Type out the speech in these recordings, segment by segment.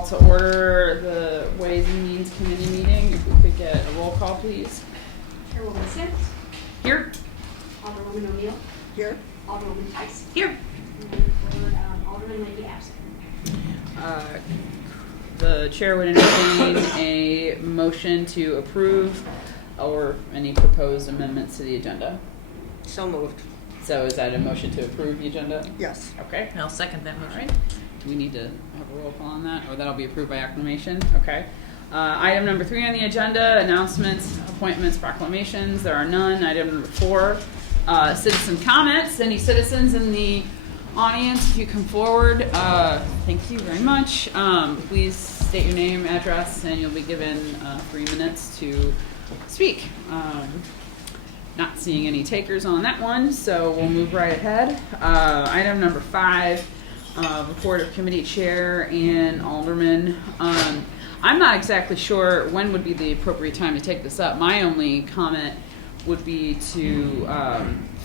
call to order the Ways and Means Committee meeting. If we could get a roll call, please. Chairwoman Sims. Here. Alderwoman O'Neill. Here. Alderwoman Tice. Here. And Alderman Lady absent. The chair would entertain a motion to approve or any proposed amendments to the agenda. So moved. So is that a motion to approve the agenda? Yes. Okay. I'll second that All motion. right. Do we need to have a roll call on that? Or that'll be approved by acclamation? Okay. Item number 3 on the agenda, announcements, appointments, proclamations. There are none. Item number 4, citizen comments. Any citizens in the audience, if you come forward, thank you very much. Please state your name, address, and you'll be given 3 minutes to speak. Not seeing any takers on that one, so we'll move right ahead. Item number 5, report of committee chair and alderman. I'm not exactly sure when would be the appropriate time to take this up. My only comment would be to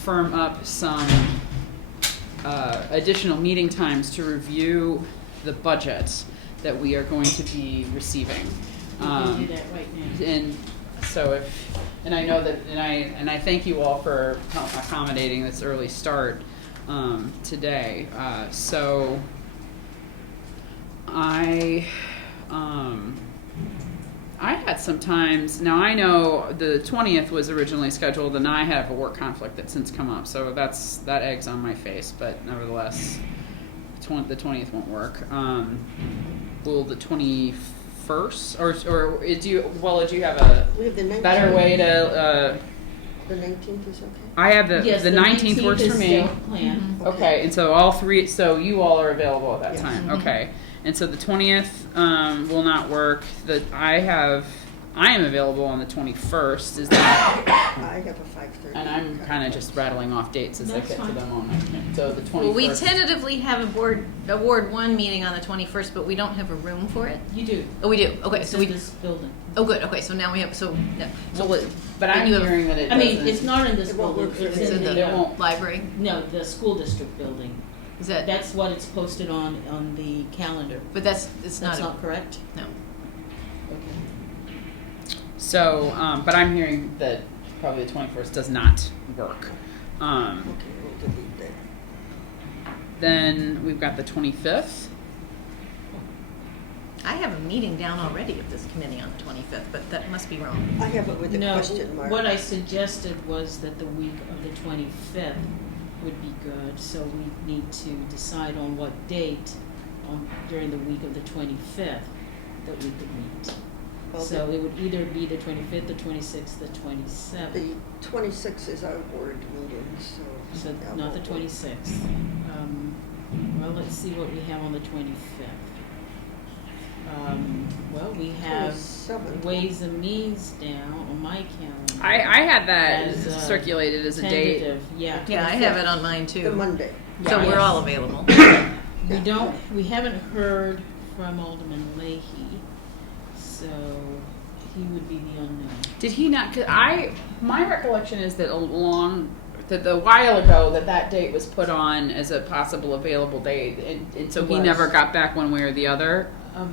firm up some additional meeting times to review the budget that we are going to be receiving. We can do that right now. And so I know that, and I thank you all for accommodating this early start today. So I had some times. Now I know the 20th was originally scheduled, and I have a work conflict that's since come up. So that egg's on my face. But nevertheless, the 20th won't work. Will the 21st, or do you have a We have the 19th. better way to? The 19th is okay. I have Yes, the 19th works is for me. still planned. Okay, and so all 3, so you all are available at that Yes. time. Mhm. Okay, and so the 20th will not work. I am available on the 21st. Is that? I have a 5:30. And I'm kind of just rattling off dates as That's I get to fine. them on. So the 21st. Well, we tentatively have a Ward 1 meeting on the 21st, but we don't have a room for it. You do. Oh, we do. Okay, It's so in we. this building. Oh, good. Okay, so now we have. So But I'm you have- hearing that it I mean, doesn't. it's not in this It won't building. work for It's me. it's in in the It won't. library. no, the school district building. Is that? That's what it's posted on the calendar. But it's That's not. not correct? No. Okay. So, but I'm hearing that probably the 21st does not work. Okay, we'll delete that. Then we've got the 25th. I have a meeting down already of this committee on the 25th, but that must be wrong. I have it with a No, question mark. what I suggested was that the week of the 25th would be good, so we need to decide on what date during the week of the 25th that we could meet. Well, So it would either be the 25th, the 26th, the 27th. The 26th is our board meeting, so. So that not the won't work. 26th. Well, let's see what we have on the 25th. Well, we have 27th. Ways and Means down on my calendar. I had that As, circulated as a date. Tentative, yeah. Yeah, I have it on mine The too. Monday. So Yeah. we're all available. We haven't heard from Alderman Leahy, so he would be the unknown. Did he not? Cause my recollection is that a while ago that date was put on as a possible available date, and so It he was. never got back one way or the other. No,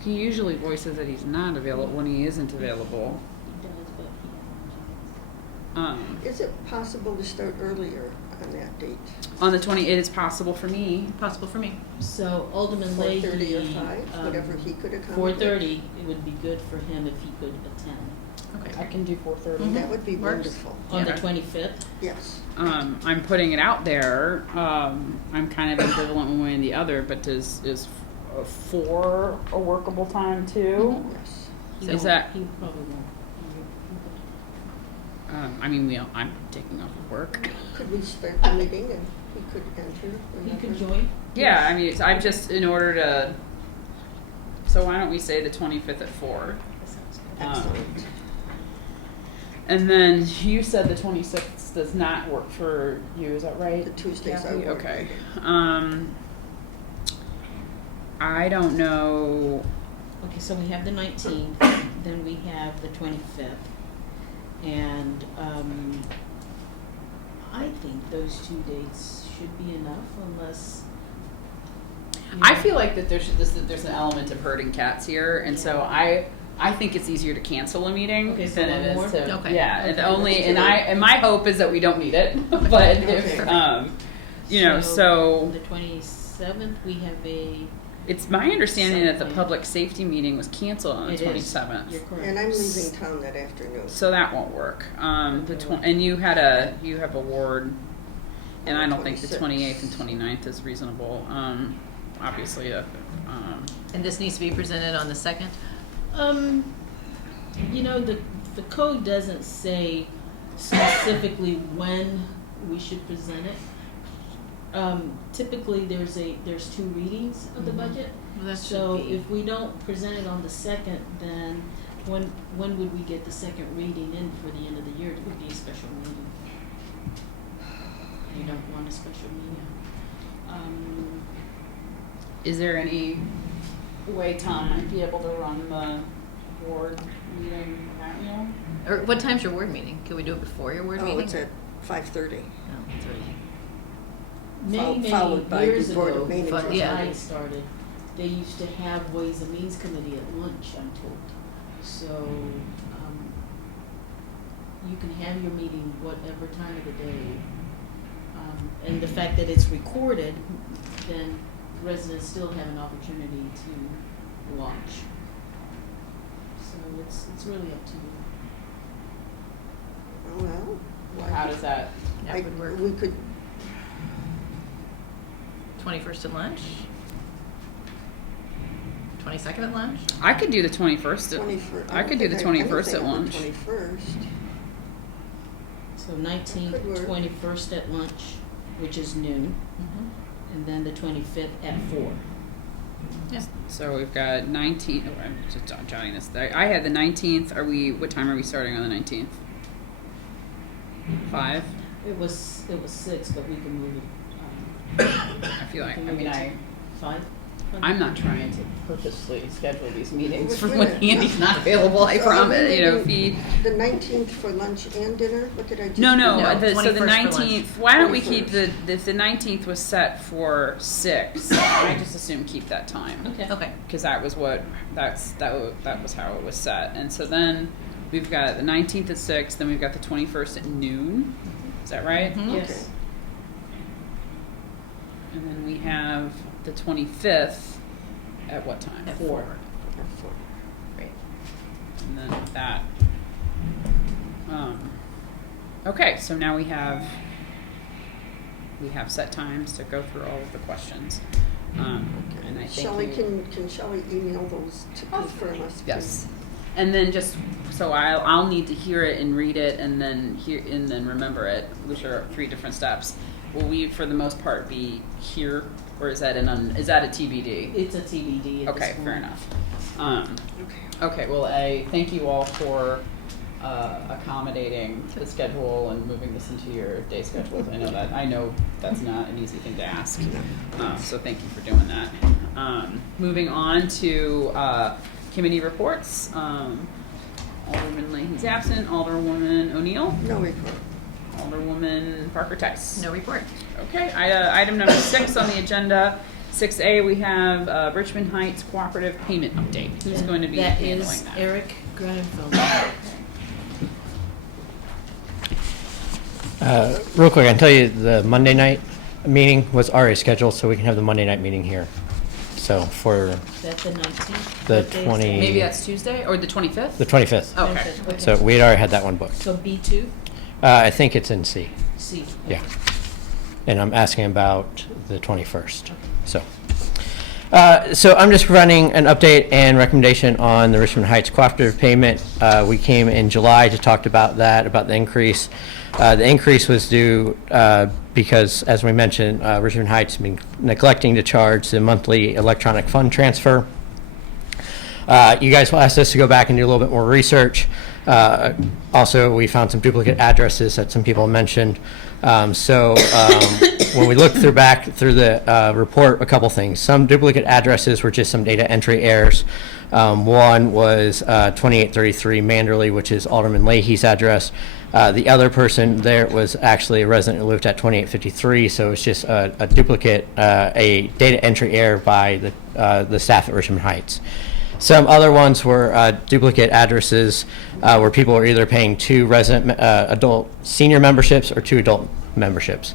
He usually voices that he's not available when he isn't available. he does, but he. Is it possible to start earlier on that date? On the 20th, it is possible for me. Possible for me. So Alderman Leahy. 4:30 or 5, whatever he could accommodate. 4:30, it would be good for him if he could attend. Okay. I can do 4:30. Mhm. That would be Works. wonderful. On the Yeah. 25th? Yes. I'm putting it out there. I'm kind of ambivalent one way and the other, but is 4 a workable time too? Yes. He Is that- He probably won't. I mean, I'm taking off of work. Could we start the meeting and he could enter? He could whenever? join? Yeah, I mean, I'm just in order to. So why don't we say the 25th at 4? That sounds good. Excellent. And then you said the 26th does not work for you. Is that right? The Tuesdays Kathy? are Okay. working. I don't know. Okay, so we have the 19th, then we have the 25th. And I think those 2 dates should be enough unless I feel like that there's an element of herding cats here, and so I think it's easier to cancel a meeting Okay, so than it one is more? to Okay. yeah. And Okay, only let's and do I it. and my hope is that we don't need it, but if so The 27th, we have a. it's my understanding that the Something. public safety meeting was canceled on the It is. 27th. You're correct. And I'm leaving town that afternoon. So that won't work. Okay. And you have a ward, and I don't think the 26th. 28th and 29th is reasonable. Obviously, And this needs to be presented on the 2nd? You know, the code doesn't say specifically when we should present it. Typically, there's 2 readings of the Mhm. budget. Well, that So should be. if we don't present it on the 2nd, then when would we get the second reading in for the end of the year? It would be a special meeting. You don't want a special meeting. is there any way Tom might be able to run the ward meeting without you? Or what time's your ward meeting? Can we do it before your ward meeting? Oh, it's at 5:30. No, it's early. Many Followed by years the Board ago, of Managers. before Yeah. I started, they used to have Ways and Means Committee at lunch, I'm told. So, you can have your meeting whatever time of the day. And the fact that it's recorded, then residents still have an opportunity to watch. So it's really up to you. Oh, well. why- How does that? That would work. We could, 21st at lunch? 22nd at lunch? I could do the 21st. 21st. I could do the 21st at lunch. 21st. So 19th, Could work. 21st at lunch, which is noon, Mm-hmm. and then the 25th at 4. Yeah. So we've got 19. Oh, I'm just jotting this. I had the 19th. What time are we starting on the 19th? 5. It was 6, but we can move it. I feel like. we I can mean, move it to 5. I'm not trying to purposely schedule these meetings Which for one? when Andy's not available. I So promise. You know, if maybe he. The 19th for lunch and dinner? What did I just? No, do? no. No, So the 21st for lunch. 19th. Why don't we keep 21st. if the 19th was set for 6? I just assume keep that time. Okay. Okay. Because that was that was how it was set. And so then we've got the 19th at 6. Then we've got the 21st at noon. Is that right? Mhm. Yes. And then we have the 25th at what time? At 4. Great. And then that. Okay, so now we have set times to go through all of the questions. And I think Shelley, you- can Shelley email those to confirm us? Yes. And then just so I'll need to hear it and read it and then remember it, which are 3 different steps. Will we, for the most part, be here, or is that a TBD? It's a TBD at Okay, this point. fair enough. Okay. Okay, well, I thank you all for accommodating the schedule and moving this into your day schedules. I know that's not an easy thing to ask. So thank you for doing that. Moving on to committee reports. Alderman Leahy's absent. Alderwoman O'Neill. No report. Alderwoman Parker Tice. No report. Okay, item number 6 on the agenda. 6A, we have Richmond Heights Cooperative Payment Update. Who's going to be handling That is that? Eric Grunenfeld. Real quick, I can tell you the Monday night meeting was already scheduled, so we can have the Monday night meeting here. So for That's the 19th. The What day is 20 that? Maybe that's Tuesday or the 25th? the 25th. Okay. Okay. So we had already had that one booked. So B2, I think it's in C. C. Yeah. And I'm asking about the 21st. So I'm just providing an update and recommendation on the Richmond Heights cooperative payment. We came in July to talk about that, about the increase. The increase was due because, as we mentioned, Richmond Heights has been neglecting to charge the monthly electronic fund transfer. You guys will ask us to go back and do a little bit more research. Also, we found some duplicate addresses that some people mentioned. When we looked through the report, a couple things. Some duplicate addresses were just some data entry errors. One was 2833 Manderley, which is Alderman Leahy's address. The other person there was actually a resident who lived at 2853, so it's just a duplicate, a data entry error by the staff at Richmond Heights. Some other ones were duplicate addresses where people are either paying 2 resident adult senior memberships or 2 adult memberships.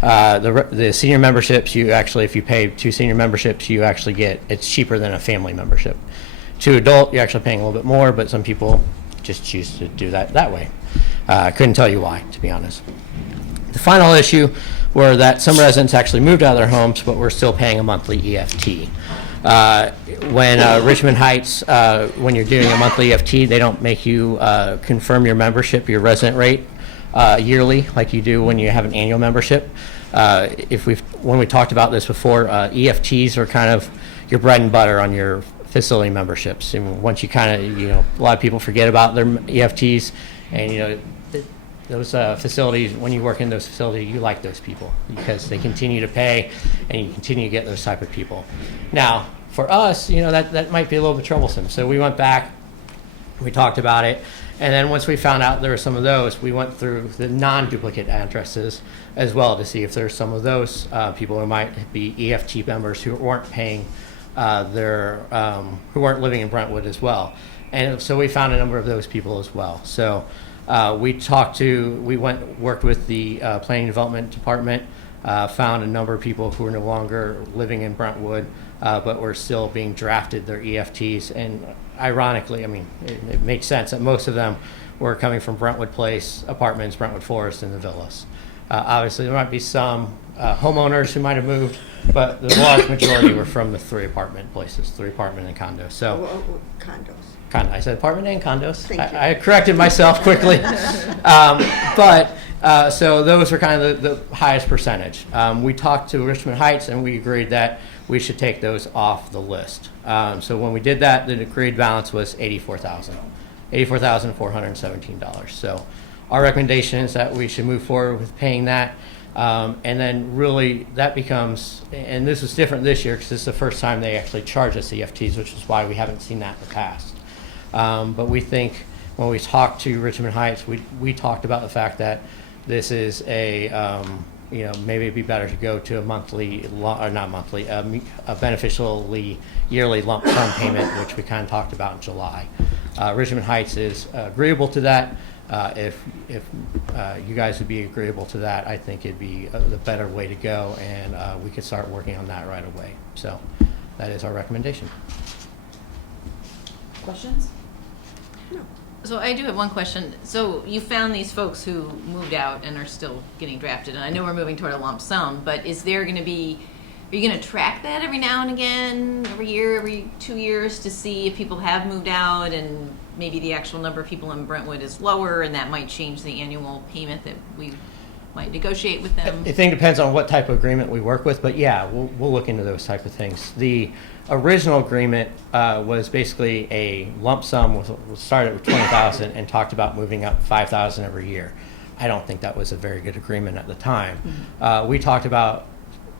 The senior memberships, you actually, if you pay 2 senior memberships, you actually get, it's cheaper than a family membership. 2 adult, you're actually paying a little bit more, but some people just choose to do that way. I couldn't tell you why, to be honest. The final issue were that some residents actually moved out of their homes, but were still paying a monthly EFT. When Richmond Heights, when you're doing a monthly EFT, they don't make you confirm your membership, your resident rate, yearly, like you do when you have an annual membership. When we talked about this before, EFTs are kind of your bread and butter on your facility memberships. And once you kind of, a lot of people forget about their EFTs, and those facilities, when you work in those facilities, you like those people because they continue to pay and you continue to get those type of people. Now, for us, that might be a little bit troublesome. So we went back, we talked about it, and then once we found out there were some of those, we went through the non-duplicate addresses as well to see if there's some of those people who might be EFT members who weren't paying who weren't living in Brentwood as well. And so we found a number of those people as well. So we worked with the Planning and Development Department, found a number of people who are no longer living in Brentwood, but were still being drafted their EFTs. And ironically, it makes sense that most of them were coming from Brentwood Place, Apartments, Brentwood Forest, and the villas. Obviously, there might be some homeowners who might have moved, but the large majority were from the 3 apartment places, 3 apartment and condos. So Condos. I said apartment and condos. Thank you. I corrected myself quickly. So those were kind of the highest percentage. We talked to Richmond Heights and we agreed that we should take those off the list. So when we did that, the agreed balance was $84,417. So our recommendation is that we should move forward with paying that. And then really that becomes, and this is different this year because this is the first time they actually charge us EFTs, which is why we haven't seen that in the past. But we think when we talked to Richmond Heights, we talked about the fact that this is maybe it'd be better to go to a monthly, or not monthly, a beneficially yearly lump sum payment, which we kind of talked about in July. Richmond Heights is agreeable to that. If you guys would be agreeable to that, I think it'd be the better way to go, and we could start working on that right away. So that is our recommendation. Questions? So I do have one question. So you found these folks who moved out and are still getting drafted, and I know we're moving toward a lump sum, but are you going to track that every now and again, every year, every 2 years to see if people have moved out and maybe the actual number of people in Brentwood is lower and that might change the annual payment that we might negotiate with them? I think it depends on what type of agreement we work with, but yeah, we'll look into those type of things. The original agreement was basically a lump sum, started with $20,000 and talked about moving up $5,000 every year. I don't think that was a very good agreement at the time. Mm-hmm. We talked about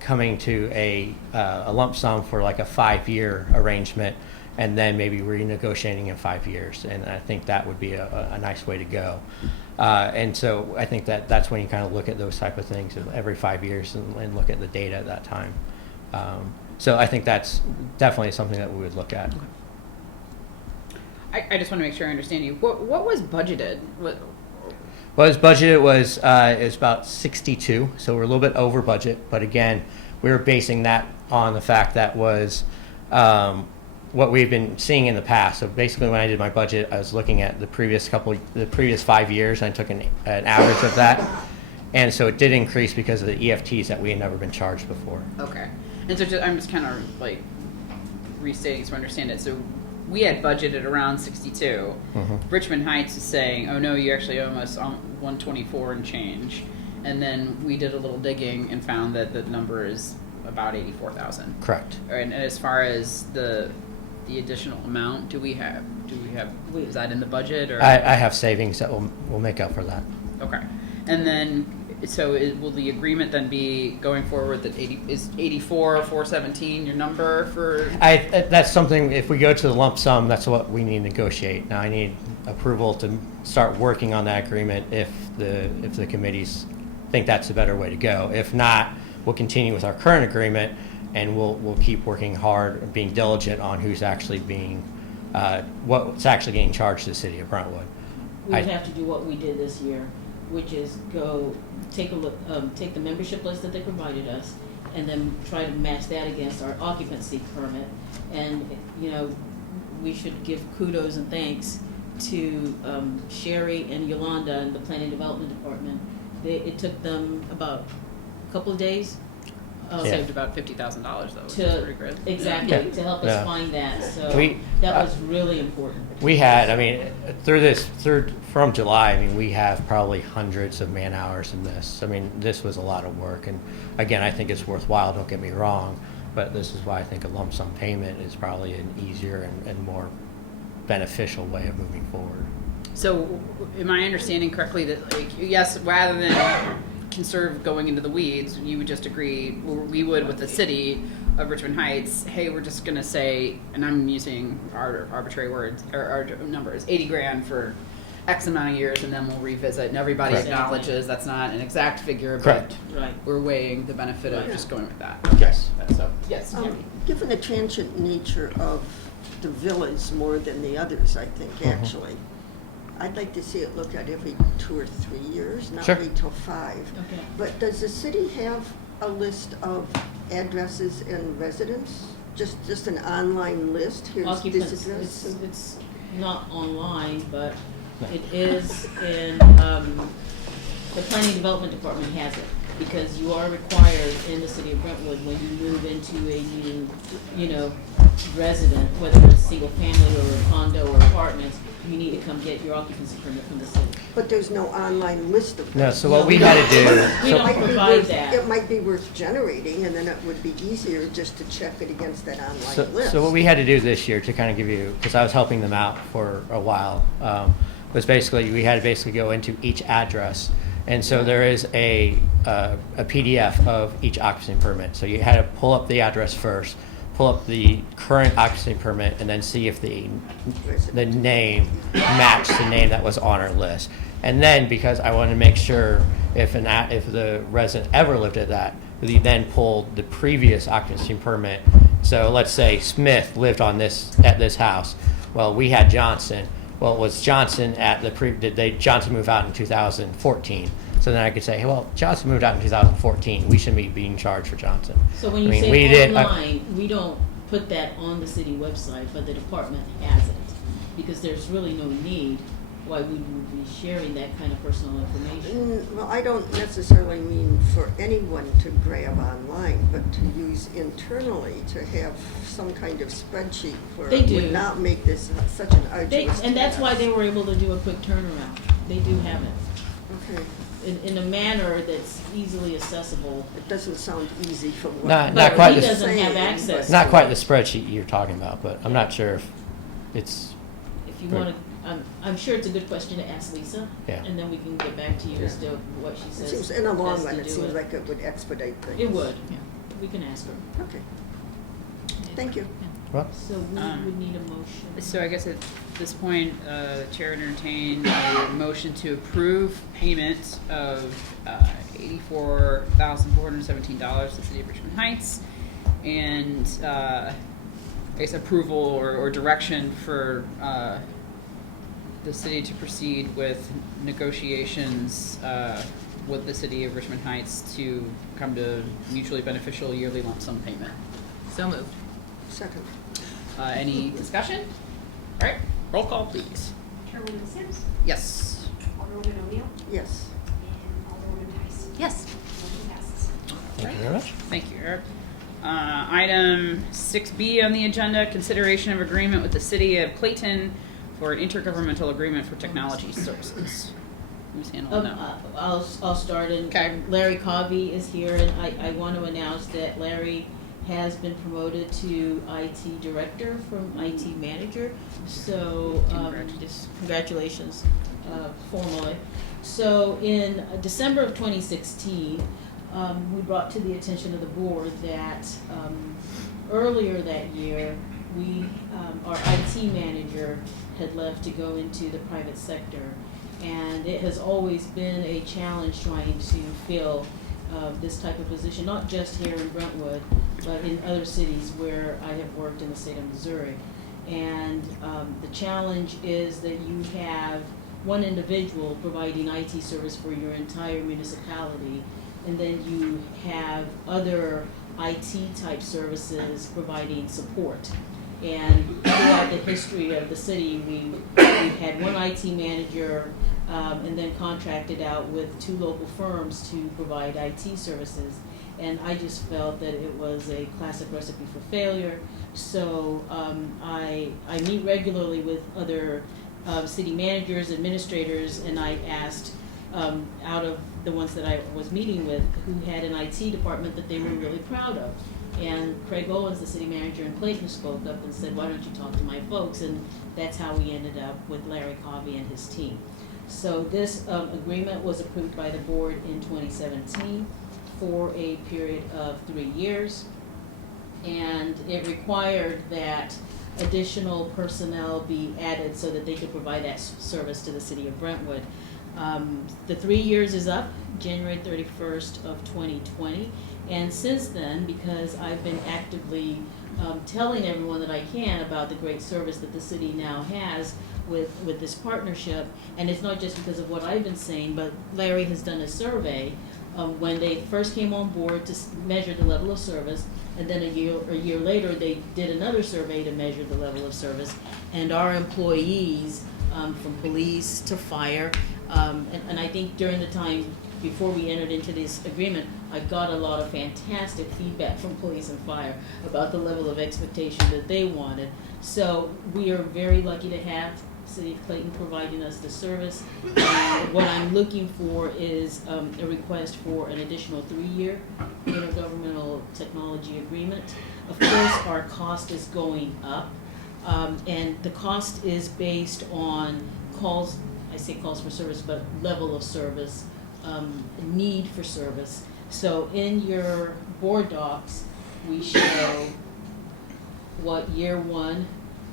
coming to a lump sum for like a 5-year arrangement and then maybe renegotiating in 5 years. And I think that would be a nice way to go. And so I think that's when you kind of look at those type of things every 5 years and look at the data at that time. So I think that's definitely something that we would look at. I just want to make sure I understand you. What was budgeted? What was budgeted was it was about 62, so we're a little bit over budget. But again, we were basing that on the fact that was what we've been seeing in the past. So basically, when I did my budget, I was looking at the previous 5 years, and I took an average of that, and so it did increase because of the EFTs that we had never been charged before. Okay, and so I'm just kind of like restating so I understand it. So we had budgeted around 62. Mm-hmm. Richmond Heights is saying, "Oh no, you actually owe us 124 and change," and then we did a little digging and found that the number is about 84,000. Correct. And as far as the additional amount, do we have is that in the budget or? I have savings that will make up for that. Okay, and then so will the agreement then be going forward that 84,417 your number for? That's something. If we go to the lump sum, that's what we need to negotiate. Now I need approval to start working on that agreement if the committees think that's a better way to go. If not, we'll continue with our current agreement, and we'll keep working hard and being diligent on who's actually being, what's actually getting charged to the city of Brentwood. We would have to do what we did this year, which is go take a look, take the membership list that they provided us, and then try to match that against our occupancy permit. And, you know, we should give kudos and thanks to Sherry and Yolanda in the Planning Development Department. It took them about a couple of days. Saved about $50,000 though, which is To, pretty good. exactly, Yeah. to help us Yeah. find that, so We- that was really important. We had, I mean, from July, I mean, we have probably hundreds of man hours in this. I mean, this was a lot of work, and again, I think it's worthwhile, don't get me wrong, but this is why I think a lump sum payment is probably an easier and more beneficial way of moving forward. So, am I understanding correctly that, like, yes, rather than conserve going into the weeds, you would just agree, or we would with the city of Richmond Heights, hey, we're just gonna say, and I'm using our arbitrary words, or our numbers, 80 grand for X amount of years, and then we'll revisit, and everybody Correct. acknowledges that's not an exact figure, Correct. but Right. we're weighing the benefit of Right. just going with that. Yes. So, yes, Tammy. Given the transient nature of the villas more than the others, I think, actually, I'd like to see it looked at every 2 or 3 years, not Sure. wait till 5. Okay. But does the city have a list of addresses and residents? Just an online list? Here's Occupants, this address. it's not online, but No. it is in, the Planning Development Department has it. Because you are required in the city of Brentwood, when you move into a new, you know, resident, whether it's single family or a condo or apartments, you need to come get your occupancy permit from the city. But there's no online list of them. No, so what we had to do, We so- don't Might be provide worth- that. It might be worth generating, and then it would be easier just to check it against that online list. So what we had to do this year to kind of give you, because I was helping them out for a while, was basically, we had to basically go into each address. And so there is a PDF of each occupancy permit. So you had to pull up the address first, pull up the current occupancy permit, and then see if the name matched the name that was on our list. And then, because I wanted to make sure if the resident ever lived at that, we then pulled the previous occupancy permit. So let's say Smith lived at this house. Well, we had Johnson. Well, was Johnson did Johnson move out in 2014? So then I could say, hey, well, Johnson moved out in 2014. We shouldn't be being charged for Johnson. So when you I mean, say we did- online, we don't put that on the city website, but the department has it. Because there's really no need why we would be sharing that kind of personal information. Well, I don't necessarily mean for anyone to grab online, but to use internally, to have some kind of spreadsheet where They it do. would not make this such an arduous And that's why task. they were able to do a quick turnaround. They do have it Okay, in a manner that's easily accessible. it doesn't sound easy for what. Not But quite he the- doesn't have saying, access. but- Not quite the spreadsheet you're talking about, but I'm not sure if it's, If you Right. want to, I'm sure it's a good question to ask Lisa. Yeah. And then we can get back to you as to what she It says. seems, in the long best run, to it do seems like it would expedite things. It would, yeah. We can ask her. Okay, thank you. well, So we would need a motion. So I guess at this point, the chair would entertain a motion to approve payment of $84,417 to the city of Richmond Heights, and I guess approval or direction for the city to proceed with negotiations with the city of Richmond Heights to come to mutually beneficial yearly lump sum payment. So moved. Second. Any discussion? All right, roll call, please. Chairwoman Sims, Yes. Alderwoman O'Neill, Yes. and Alderwoman Tyson. Yes. Motion passes. thank you very much. Thank you, Eric. Item 6B on the agenda, consideration of agreement with the city of Clayton for an intergovernmental agreement for technology services. Who's handling that? I'll start, and Okay. Larry Covey is here, and I want to announce that Larry has been promoted to IT director from IT manager, so just congratulations formally. So in December of 2016, we brought to the attention of the board that earlier that year, our IT manager had left to go into the private sector. And it has always been a challenge trying to fill this type of position, not just here in Brentwood, but in other cities where I have worked in the state of Missouri. And the challenge is that you have one individual providing IT service for your entire municipality, and then you have other IT type services providing support. And throughout the history of the city, we've had one IT manager and then contracted out with 2 local firms to provide IT services. And I just felt that it was a classic recipe for failure. So I meet regularly with other city managers, administrators, and I asked out of the ones that I was meeting with who had an IT department that they were really proud of. And Craig Owens, the city manager in Clayton, spoke up and said, why don't you talk to my folks? And that's how we ended up with Larry Covey and his team. So this agreement was approved by the board in 2017 for a period of 3 years. And it required that additional personnel be added so that they could provide that service to the city of Brentwood. The 3 years is up January 31st of 2020. And since then, because I've been actively telling everyone that I can about the great service that the city now has with this partnership, and it's not just because of what I've been saying, but Larry has done a survey when they first came on board to measure the level of service, and then a year later they did another survey to measure the level of service, and our employees from police to fire, and I think during the time before we entered into this agreement, I got a lot of fantastic feedback from police and fire about the level of expectation that they wanted. So we are very lucky to have City of Clayton providing us the service. And what I'm looking for is a request for an additional 3-year intergovernmental technology agreement. Of course, our cost is going up, and the cost is based on calls, I say calls for service, but level of service, need for service. So in your board docs, we show what year 1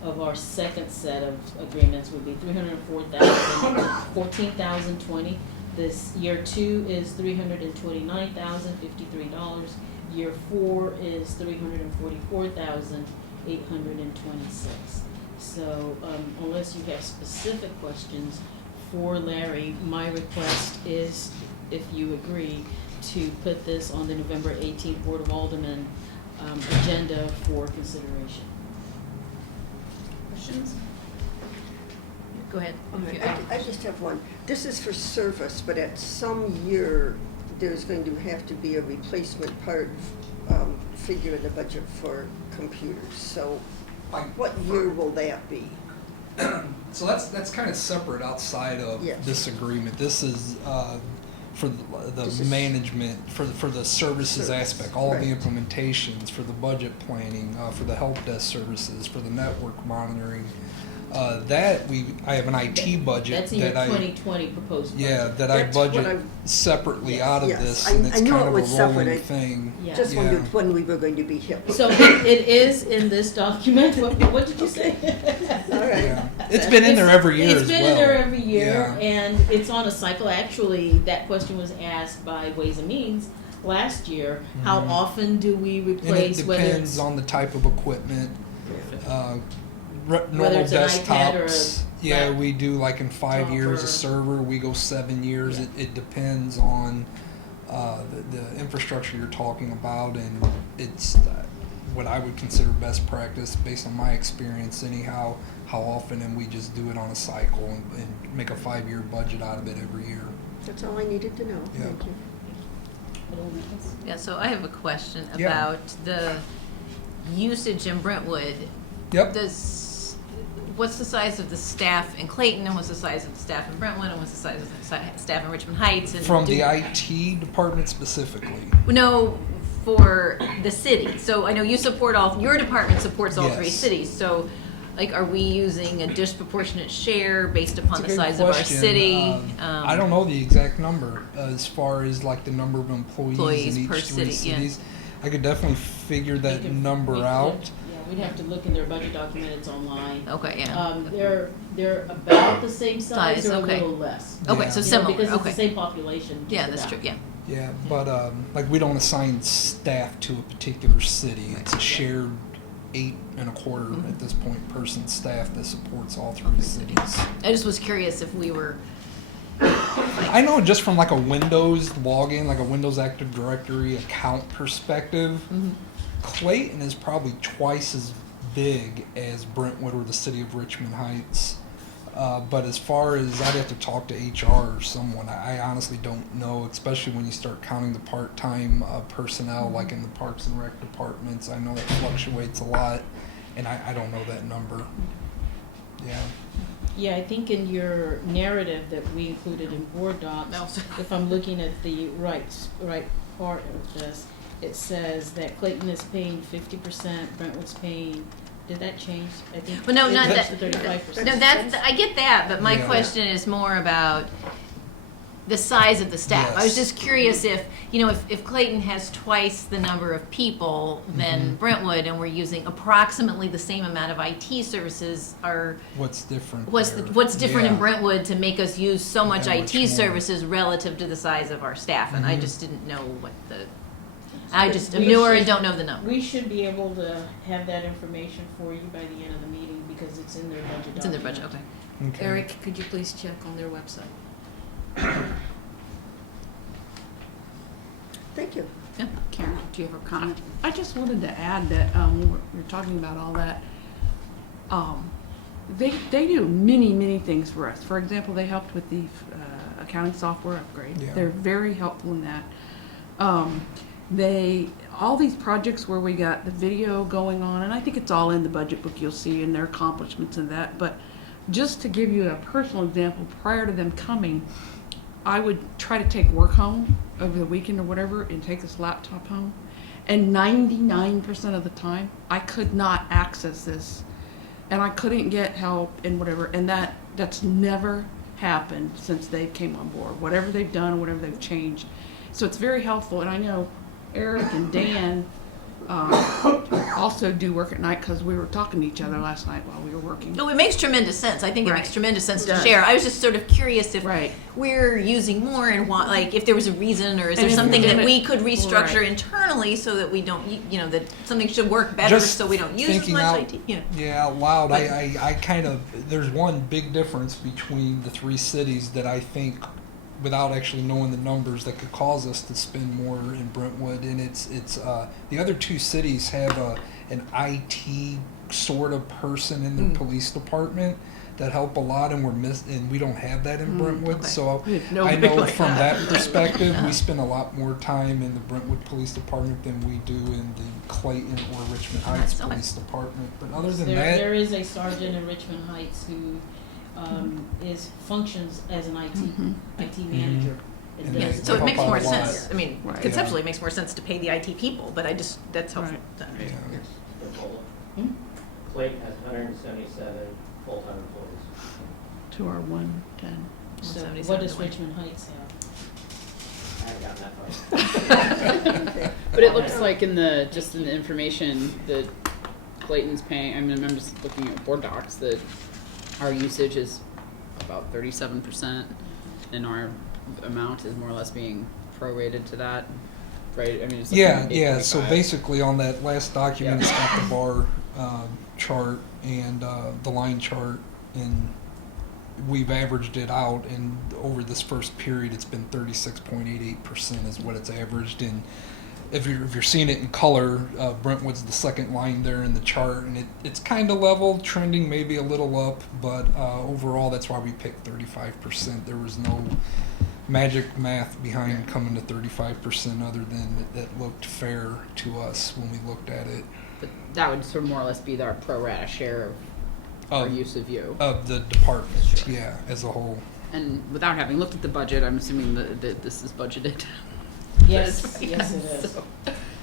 of our second set of agreements would be $304,020. This year 2 is $329,053. Year 4 is $344,826. So unless you have specific questions for Larry, my request is, if you agree, to put this on the November 18th Board of Aldermen agenda for consideration. Questions? Go ahead. All right, I just have one. This is for service, but at some year, there's going to have to be a replacement part figure in the budget for computers. So what year will that be? So that's kind of separate outside of Yes. this agreement. This is for the This is- management, for the services Service, aspect, all of the right. implementations, for the budget planning, for the help desk services, for the network monitoring. I have an IT budget That's in your that 2020 proposed budget. that I That's what budget separately Yes. out of Yes, this, I- and it's I knew kind it of was a separate. rolling I thing. Yeah. Just Yeah. wondered when we were going to be hip. So it is in this document. What did you say? All right. Yeah. It's been in there every year It's as been well. in there every year, Yeah. and it's on a cycle. Actually, that question was asked by Ways and Means last year. How Mhm. often do we And it replace, whether depends it's on the type of equipment. Whether Normal it's an iPad or a desktops, yeah, lap- we do like in 5 years. A or- server, we go 7 years. Yeah. It depends on the infrastructure you're talking about, and it's what I would consider best practice based on my experience anyhow, how often, and we just do it on a cycle and make a 5-year budget out of it every year. That's all I needed to know. Yeah. Thank you. Yeah, so I have a question Yeah. about the usage in Brentwood. Yep. What's the size of the staff in Clayton, and what's the size of the staff in Brentwood, and what's the size of the staff in Richmond Heights? And From the IT department specifically. No, for the city. So I know you support your department supports all 3 Yes. cities. So, like, are we using a disproportionate share based upon the It's a good size of our question. city? I don't know the exact number as far as like the number of employees Employees in each per 3 city, yeah. cities. I could definitely figure that we can- number we could, out. yeah. we'd have to look in their budget document, it's online. Okay, yeah. They're about the same size Size, or a okay. little less. Okay, Yeah. so You know, similar, because it's okay. the same population. just Yeah, that's about. true, yeah. Yeah, but like we don't assign staff to a particular city. It's a shared 8.25 at this point person staff that supports all 3 cities. I just was curious if we were, I know just from like a Windows login, like a Windows Active Directory account perspective, Clayton is probably twice as big as Brentwood or the city of Richmond Heights. But as far as I'd have to talk to HR or someone, I honestly don't know, especially when you start counting the part-time personnel like in the Parks and Rec departments. I know it fluctuates a lot, and I don't know that number. Yeah. Yeah, I think in your narrative that we included in board docs, No. if I'm looking at the right part of this, it says that Clayton is paying 50%, Brentwood's paying, did that change? I think. well, no, not That's that. the 35%. No, that's, I get that, but my Yeah. question is more about the size of the staff. I was Yes. just curious if, you know, if Clayton has twice the number of people than Brentwood, and we're using approximately the same amount of IT services, are, What's different? what's there? different in Yeah. Brentwood to make us use so much That IT much more. services relative to the size of our staff? And I Mhm. just didn't know what the, I just am We newer should- and don't know the number. We should be able to have that information for you by the end of the meeting because it's in their budget document. It's in their budget, okay. Okay. Eric, could you please check on their website? Thank you. Karen, do you have a comment? I just wanted to add that when we're talking about all that, they do many things for us. For example, they helped with the accounting software upgrade. Yeah. They're very helpful in that. All these projects where we got the video going on, and I think it's all in the budget book you'll see in their accomplishments and that, but just to give you a personal example, prior to them coming, I would try to take work home over the weekend or whatever and take this laptop home. And 99% of the time, I could not access this. And I couldn't get help and whatever. And that's never happened since they came on board. Whatever they've done or whatever they've changed. So it's very helpful. And I know Eric and Dan also do work at night because we were talking to each other last night while we were working. No, it makes tremendous sense. I think it Right. makes tremendous sense It to does. share. I was just sort of curious if Right. we're using more and want, like, if there was a reason, or is there And if something we that did we it- could restructure Right. internally so that we don't, you know, that something should work better Just so we don't use as thinking much out- IT. You know. Yeah, out loud, I kind of, there's one big difference between the 3 cities that I think, without actually knowing the numbers, that could cause us to spend more in Brentwood, and it's the other 2 cities have an IT sort of person in their police department that help a lot, and and we don't have that in Brentwood. okay. So We have I nobody know like from that. that perspective, we spend a lot more time in the Brentwood Police Department than we do in the Clayton or Richmond Heights Okay. Police Department. But other than There that, is a sergeant in Richmond Heights who functions as an IT manager. And does- they So it help makes out more a lot. sense. I mean, Right. conceptually, it makes more sense to pay the IT people, but that's helpful. Right. to yeah. understand. Hmm? Clayton has 177 full-time employees. To our 110. So 177 what does to one. Richmond Heights have? I haven't gotten that far. But it looks like in the information that Clayton's paying, I mean, I'm just looking at board docs, that our usage is about 37%, and our amount is more or less being prorated to that, right? I mean, it's like Yeah, 845. so basically on that last document, Yeah. it's got the bar chart and the line chart, and we've averaged it out, and over this first period, it's been 36.88% is what it's averaged. And if you're seeing it in color, Brentwood's the second line there in the chart, and it's kind of level, trending maybe a little up, but overall, that's why we picked 35%. There was no magic math behind coming to 35%, other than it looked fair to us when we looked at it. But that would sort of more or less be our pro rata share of our use of you. Of the department, Sure. yeah, as a whole. And without having looked at the budget, I'm assuming that this is budgeted. Yes, yes it is. So,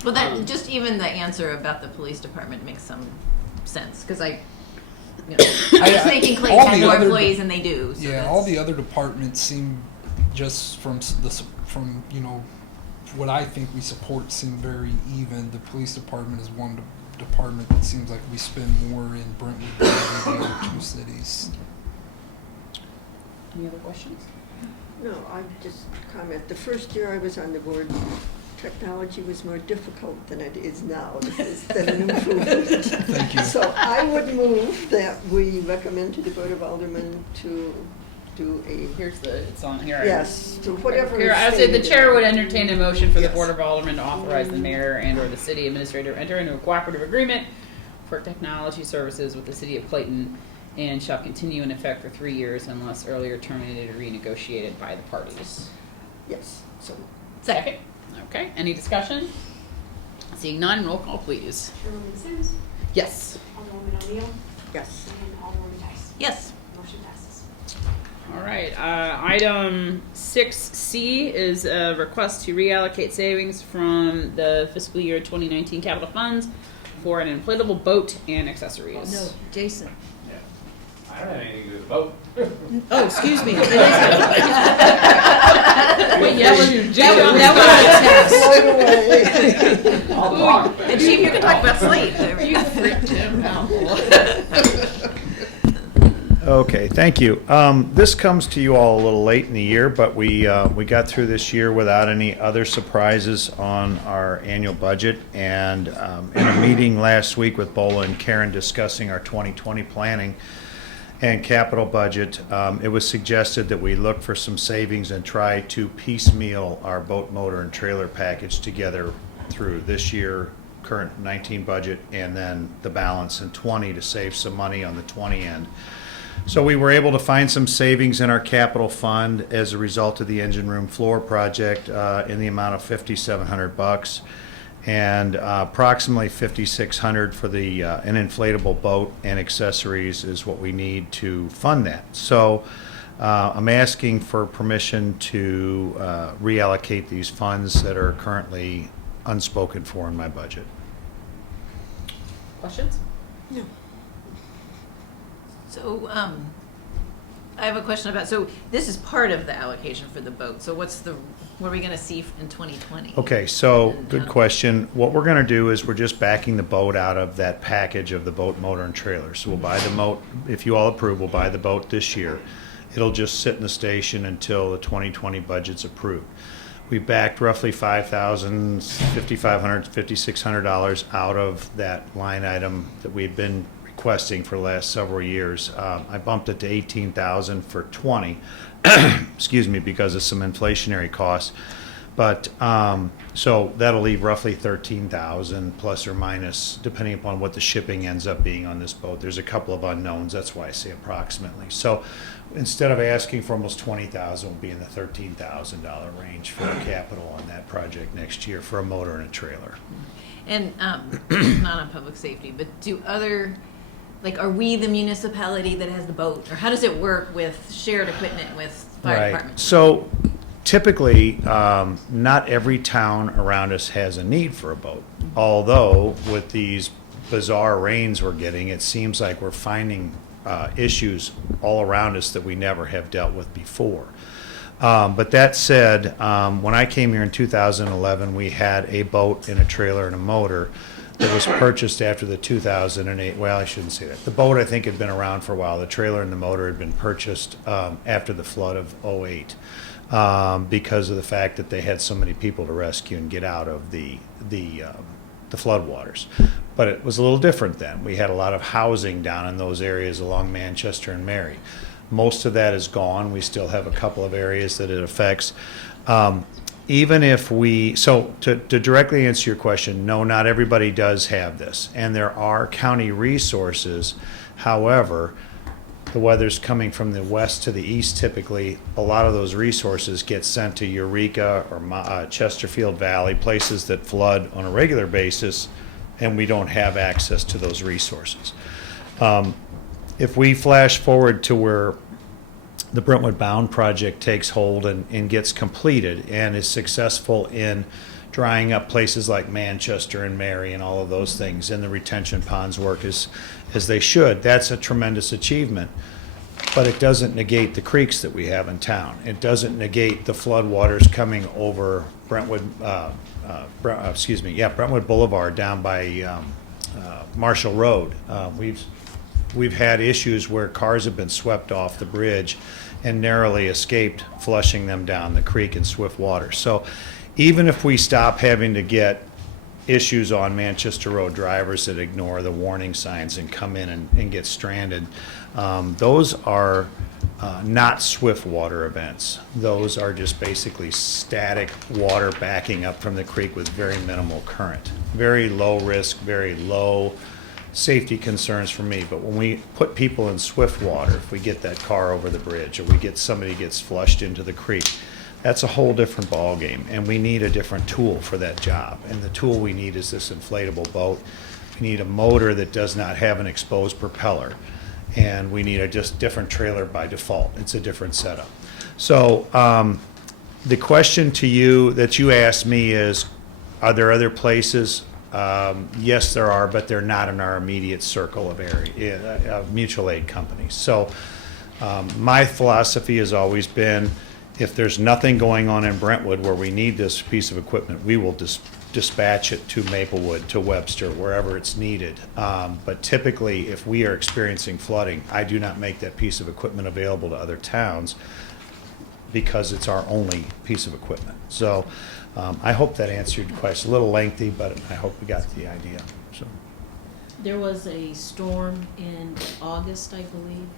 Well, that just even the answer about the police department makes some sense, because I was thinking all Clayton had the more other- employees than they do. So Yeah, that's- all the other departments seem, just from what I think we support, seem very even. The police department is one department that seems like we spend more in Brentwood than the other two cities. Any other questions? No, I just comment, the first year I was on the board, technology was more difficult than it is now. This has been an improvement. Thank you. So I would move that we recommend to the Board of Aldermen to do a, It's on here. yes, to whatever. Here, is I would say the stated chair there. would entertain a motion for the Yes. Board of Aldermen to authorize the mayor and/or the city administrator enter into a cooperative agreement for technology services with the city of Clayton and shall continue in effect for 3 years unless earlier terminated or renegotiated by the parties. Yes, so, Second. Okay, any discussion? Seeing none, roll call please. Chairwoman Sims, Yes. Alderwoman O'Neill, yes. and Alderwoman Tyson. Yes. Motion passes. All right, item 6C is a request to reallocate savings from the fiscal year 2019 capital funds for an inflatable boat and accessories. No, Jason. I don't have anything to do with the vote. Oh, excuse me. Wait, yes, you That was a test. I'll talk. And Chief, you can talk about slate. You freaked him out. Okay, thank you. This comes to you all a little late in the year, but we got through this year without any other surprises on our annual budget. And in a meeting last week with Bola and Karen discussing our 2020 planning and capital budget, it was suggested that we look for some savings and try to piecemeal our boat, motor, and trailer package together through this year, current 19 budget, and then the balance in 20 to save some money on the 20 end. So we were able to find some savings in our capital fund as a result of the engine room floor project in the amount of $5,700, and approximately $5,600 for the an inflatable boat and accessories is what we need to fund that. So I'm asking for permission to reallocate these funds that are currently unspoken for in my budget. Questions? No. So, I have a question about, so this is part of the allocation for the boat. So what are we gonna see in 2020? Okay, so good question. What we're going to do is we're just backing the boat out of that package of the boat, motor, and trailer. So we'll buy the boat, if you all approve, we'll buy the boat this year. It'll just sit in the station until the 2020 budget's approved. We backed roughly $5,000, $5,500, $5,600 out of that line item that we've been requesting for the last several years. I bumped it to $18,000 for 20, excuse me, because of some inflationary costs. But so that'll leave roughly $13,000 plus or minus, depending upon what the shipping ends up being on this boat. There's a couple of unknowns. That's why I say approximately. So instead of asking for almost $20,000, we'll be in the $13,000 range for the capital on that project next year for a motor and a trailer. And, not on public safety, but are we the municipality that has the boat? Or how does it work with shared equipment with fire department? So typically, not every town around us has a need for a boat. Although with these bizarre rains we're getting, it seems like we're finding issues all around us that we never have dealt with before. But that said, when I came here in 2011, we had a boat and a trailer and a motor that was purchased after the 2008, well, I shouldn't say that. The boat, I think, had been around for a while. The trailer and the motor had been purchased after the flood of '08 because of the fact that they had so many people to rescue and get out of the floodwaters. But it was a little different then. We had a lot of housing down in those areas along Manchester and Mary. Most of that is gone. We still have a couple of areas that it affects. Even if to directly answer your question, no, not everybody does have this. And there are county resources. However, the weather's coming from the west to the east typically. A lot of those resources get sent to Eureka or Chesterfield Valley, places that flood on a regular basis, and we don't have access to those resources. If we flash forward to where the Brentwood Bound project takes hold and gets completed and is successful in drying up places like Manchester and Mary and all of those things, and the retention ponds work as they should, that's a tremendous achievement. But it doesn't negate the creeks that we have in town. It doesn't negate the floodwaters coming over Brentwood Boulevard down by Marshall Road. We've had issues where cars have been swept off the bridge and narrowly escaped flushing them down the creek in swift water. So even if we stop having to get issues on Manchester Road, drivers that ignore the warning signs and come in and get stranded, those are not swift water events. Those are just basically static water backing up from the creek with very minimal current. Very low risk, very low safety concerns for me. But when we put people in swift water, if we get that car over the bridge or we get somebody gets flushed into the creek, that's a whole different ballgame, and we need a different tool for that job. And the tool we need is this inflatable boat. We need a motor that does not have an exposed propeller, and we need a just different trailer by default. It's a different setup. So the question to you that you asked me is, are there other places? Yes, there are, but they're not in our immediate circle of area of mutual aid companies. So my philosophy has always been, if there's nothing going on in Brentwood where we need this piece of equipment, we will dispatch it to Maplewood, to Webster, wherever it's needed. But typically, if we are experiencing flooding, I do not make that piece of equipment available to other towns because it's our only piece of equipment. So I hope that answered your question. A little lengthy, but I hope we got the idea. So. There was a storm in August, I believe.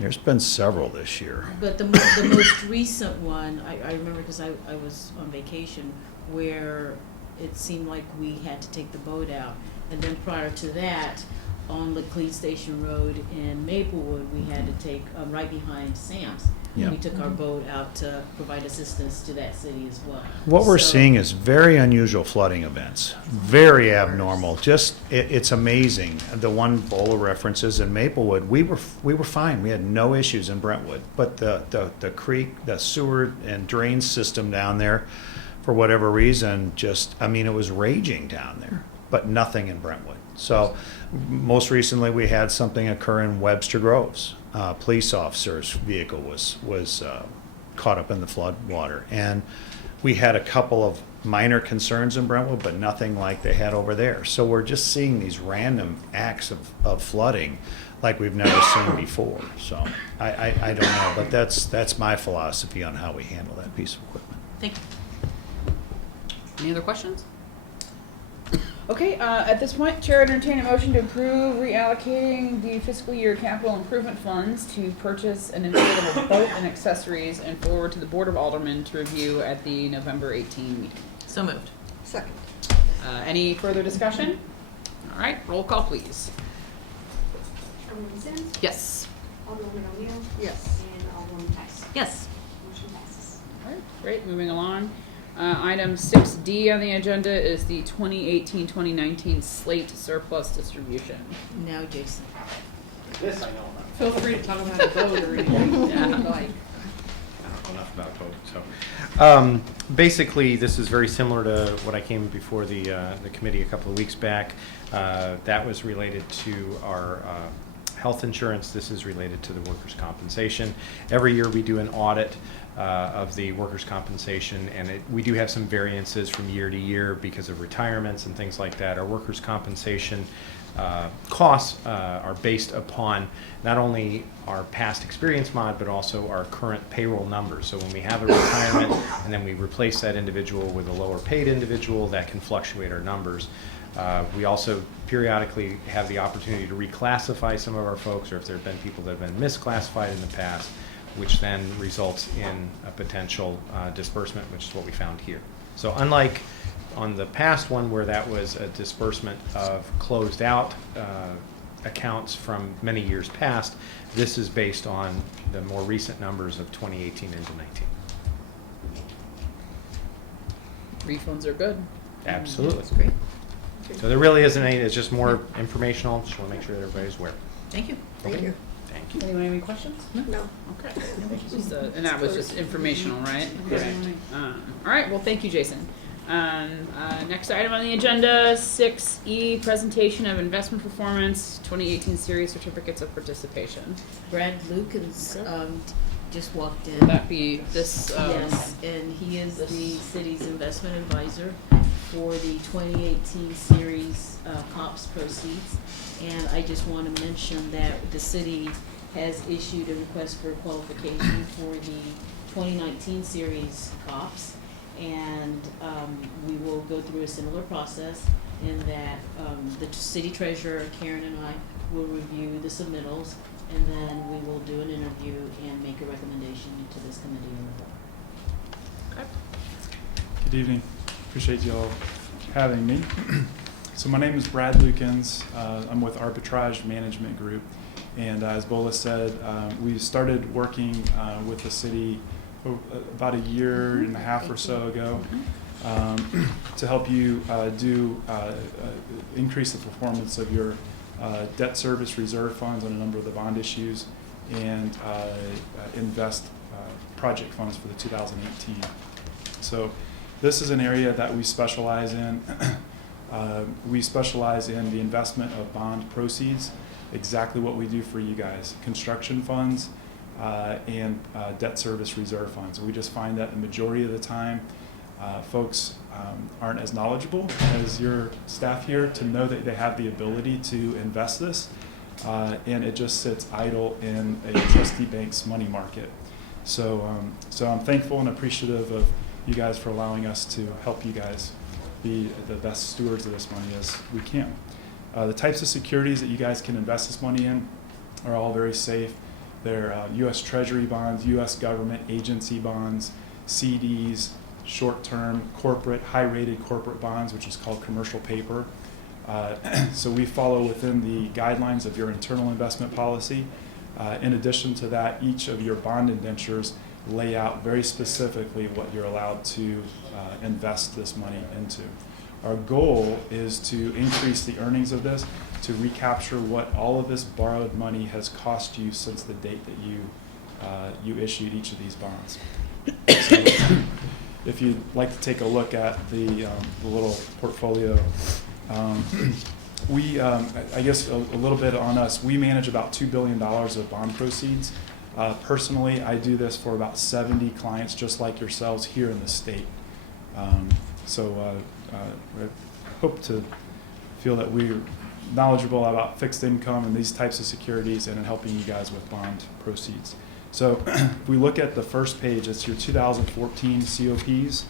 There's been several this year. But the most recent one, I remember because I was on vacation, where it seemed like we had to take the boat out. And then prior to that, on the Cleat Station Road in Maplewood, we had to take, right behind Sam's. Yeah. We took our boat out to provide assistance to that city as well. What we're So- seeing is very unusual flooding events, very abnormal. Just it's amazing. The one Bola references in Maplewood, we were fine. We had no issues in Brentwood, but the creek, the sewer and drain system down there, for whatever reason, it was raging down there, but nothing in Brentwood. So most recently, we had something occur in Webster Groves. Police officer's vehicle was caught up in the flood water, and we had a couple of minor concerns in Brentwood, but nothing like they had over there. So we're just seeing these random acts of flooding like we've never seen before. So I don't know, but that's my philosophy on how we handle that piece of equipment. Thank you. Any other questions? Okay, at this point, Chair would entertain a motion to approve reallocating the fiscal year capital improvement funds to purchase an inflatable boat and accessories and forward to the Board of Aldermen to review at the November 18 meeting. So moved. Second. Any further discussion? All right, roll call, please. Alderwoman Sims? Yes. Alderwoman O'Neill? Yes. And Alderwoman Tyson? Yes. Motion passes. All right, great, moving along. Item 6D on the agenda is the 2018-2019 slate surplus distribution. Now, Jason. This I know about. Feel free to talk about a vote or anything Yeah. you like. I don't know enough about voting. So, basically, this is very similar to what I came before the committee a couple of weeks back. That was related to our health insurance. This is related to the workers' compensation. Every year we do an audit of the workers' compensation, and we do have some variances from year to year because of retirements and things like that. Our workers' compensation costs are based upon not only our past experience mod, but also our current payroll numbers. So when we have a retirement and then we replace that individual with a lower paid individual, that can fluctuate our numbers. We also periodically have the opportunity to reclassify some of our folks, or if there have been people that have been misclassified in the past, which then results in a potential disbursement, which is what we found here. So unlike on the past one where that was a disbursement of closed out accounts from many years past, this is based on the more recent numbers of 2018 into 19. Refunds are good. Absolutely. That's great. So there really isn't any, it's just more informational. Just want to make sure that everybody's aware. Thank you. Thank you. Thank you. Anyone have any questions? No. Okay. Just, and that was just informational, right? Correct. All right, well, thank you, Jason. Next item on the agenda, 6E, presentation of investment performance, 2018 series certificates of participation. Brad Lukens just walked in. Would that be this? Yes, and he is the city's investment advisor. for the 2018 series COPS proceeds. And I just want to mention that the city has issued a request for qualification for the 2019 series COPS. And we will go through a similar process in that the city treasurer, Karen, and I will review the submittals, and then we will do an interview and make a recommendation to this committee in the fall. Good evening. Appreciate you all having me. So my name is Brad Lukens. I'm with Arbitrage Management Group. And as Bola said, we started working with the city about a year and a half or so ago to help you increase the performance of your debt service reserve funds on a number of the bond issues and invest project funds for the 2018. So this is an area that we specialize in. We specialize in the investment of bond proceeds, exactly what we do for you guys, construction funds and debt service reserve funds. We just find that the majority of the time folks aren't as knowledgeable as your staff here to know that they have the ability to invest this, and it just sits idle in a trustee bank's money market. So I'm thankful and appreciative of you guys for allowing us to help you guys be the best stewards of this money as we can. The types of securities that you guys can invest this money in are all very safe. They're U.S. Treasury bonds, U.S. government agency bonds, CDs, short-term corporate, high-rated corporate bonds, which is called commercial paper. So we follow within the guidelines of your internal investment policy. In addition to that, each of your bond indentures lay out very specifically what you're allowed to invest this money into. Our goal is to increase the earnings of this to recapture what all of this borrowed money has cost you since the date that you issued each of these bonds. So if you'd like to take a look at the little portfolio, I guess a little bit on us. We manage about $2 billion of bond proceeds. Personally, I do this for about 70 clients just like yourselves here in the state. I hope to feel that we're knowledgeable about fixed income and these types of securities and in helping you guys with bond proceeds. So if we look at the first page, it's your 2014 COPs.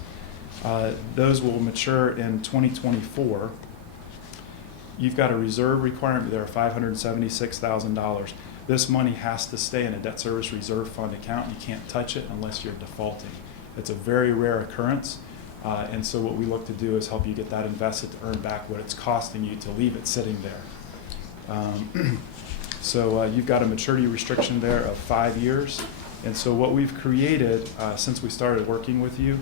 Those will mature in 2024. You've got a reserve requirement there of $576,000. This money has to stay in a debt service reserve fund account. You can't touch it unless you're defaulting. It's a very rare occurrence. And so what we look to do is help you get that invested to earn back what it's costing you to leave it sitting there. So you've got a maturity restriction there of 5 years. And so what we've created since we started working with you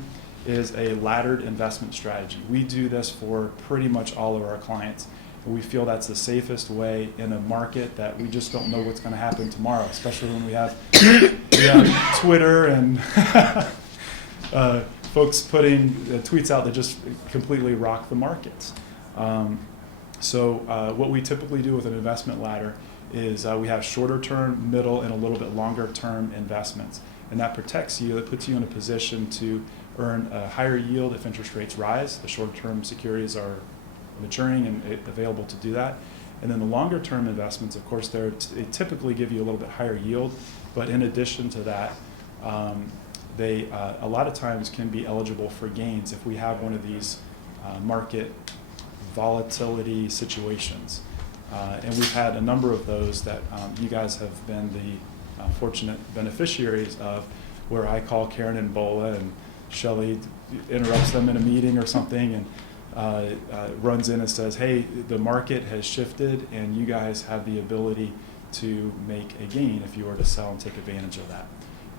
is a laddered investment strategy. We do this for pretty much all of our clients. And we feel that's the safest way in a market that we just don't know what's going to happen tomorrow, especially when we have Twitter and folks putting tweets out that just completely rock the markets. So what we typically do with an investment ladder is we have shorter term, middle, and a little bit longer term investments. And that protects you, that puts you in a position to earn a higher yield if interest rates rise. The short term securities are maturing and available to do that. And then the longer term investments, of course, they typically give you a little bit higher yield. But in addition to that, they a lot of times can be eligible for gains if we have one of these market volatility situations. And we've had a number of those that you guys have been the fortunate beneficiaries of, where I call Karen and Bola and Shelley interrupts them in a meeting or something and runs in and says, hey, the market has shifted and you guys have the ability to make a gain if you were to sell and take advantage of that.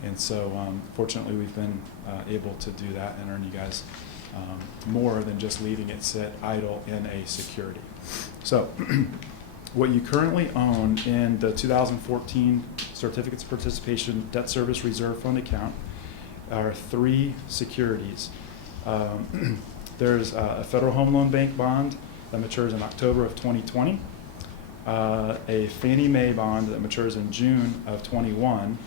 And so fortunately we've been able to do that and earn you guys more than just leaving it sit idle in a security. So what you currently own in the 2014 Certificates of Participation Debt Service Reserve Fund account are 3 securities. There's a Federal Home Loan Bank bond that matures in October of 2020, a Fannie Mae bond that matures in June of 21.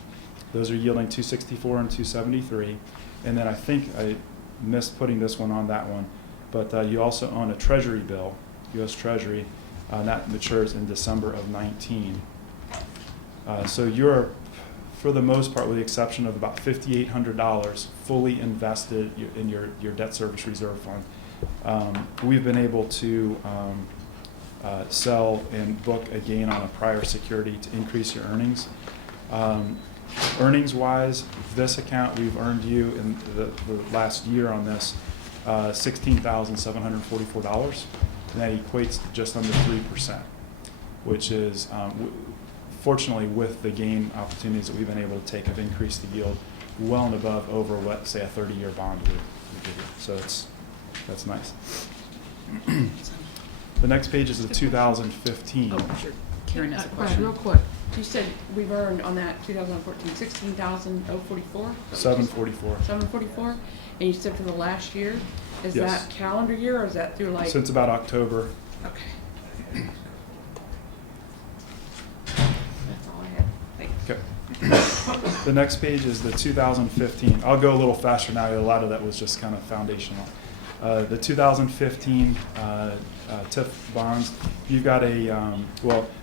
Those are yielding 264 and 273. And then I think I missed putting this one on that one. but you also own a Treasury bill, U.S. Treasury, and that matures in December of 19. So you're, for the most part, with the exception of about $5,800, fully invested in your debt service reserve fund. We've been able to sell and book a gain on a prior security to increase your earnings. Earnings-wise, this account, we've earned you in the last year on this $16,744, and that equates to just under 3%, which is, fortunately, with the gain opportunities that we've been able to take, have increased the yield well and above over what, say, a 30-year bond would give you. So that's nice. The next page is the 2015. Oh, sure. Karen has a Right, question. real quick. You said we've earned on that 2014 $16,044? 744. 744, and you said for the last year, is Yes. that calendar year or is that through like? Since about October. Okay. That's all I had. Thanks. Okay. The next page is the 2015. I'll go a little faster now. A lot of that was just kind of foundational. The 2015 TIF bonds, you've got a,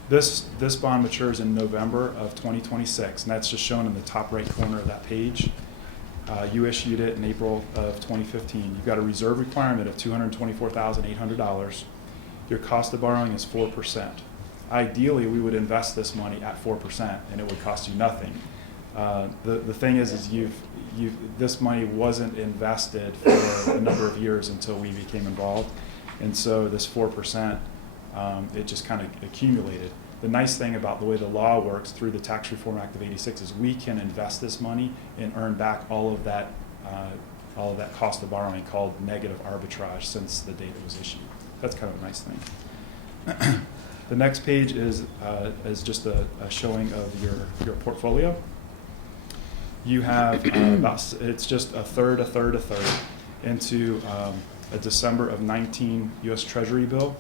this bond matures in November of 2026, and that's just shown in the top right corner of that page. You issued it in April of 2015. You've got a reserve requirement of $224,800. Your cost of borrowing is 4%. Ideally, we would invest this money at 4%, and it would cost you nothing. The thing is this money wasn't invested for a number of years until we became involved, and so this 4%, it just kind of accumulated. The nice thing about the way the law works through the Tax Reform Act of '86 is we can invest this money and earn back all of that cost of borrowing, called negative arbitrage, since the date it was issued. That's kind of a nice thing. The next page is just a showing of your portfolio. You have it's just a third into a December of 19 U.S. Treasury bill,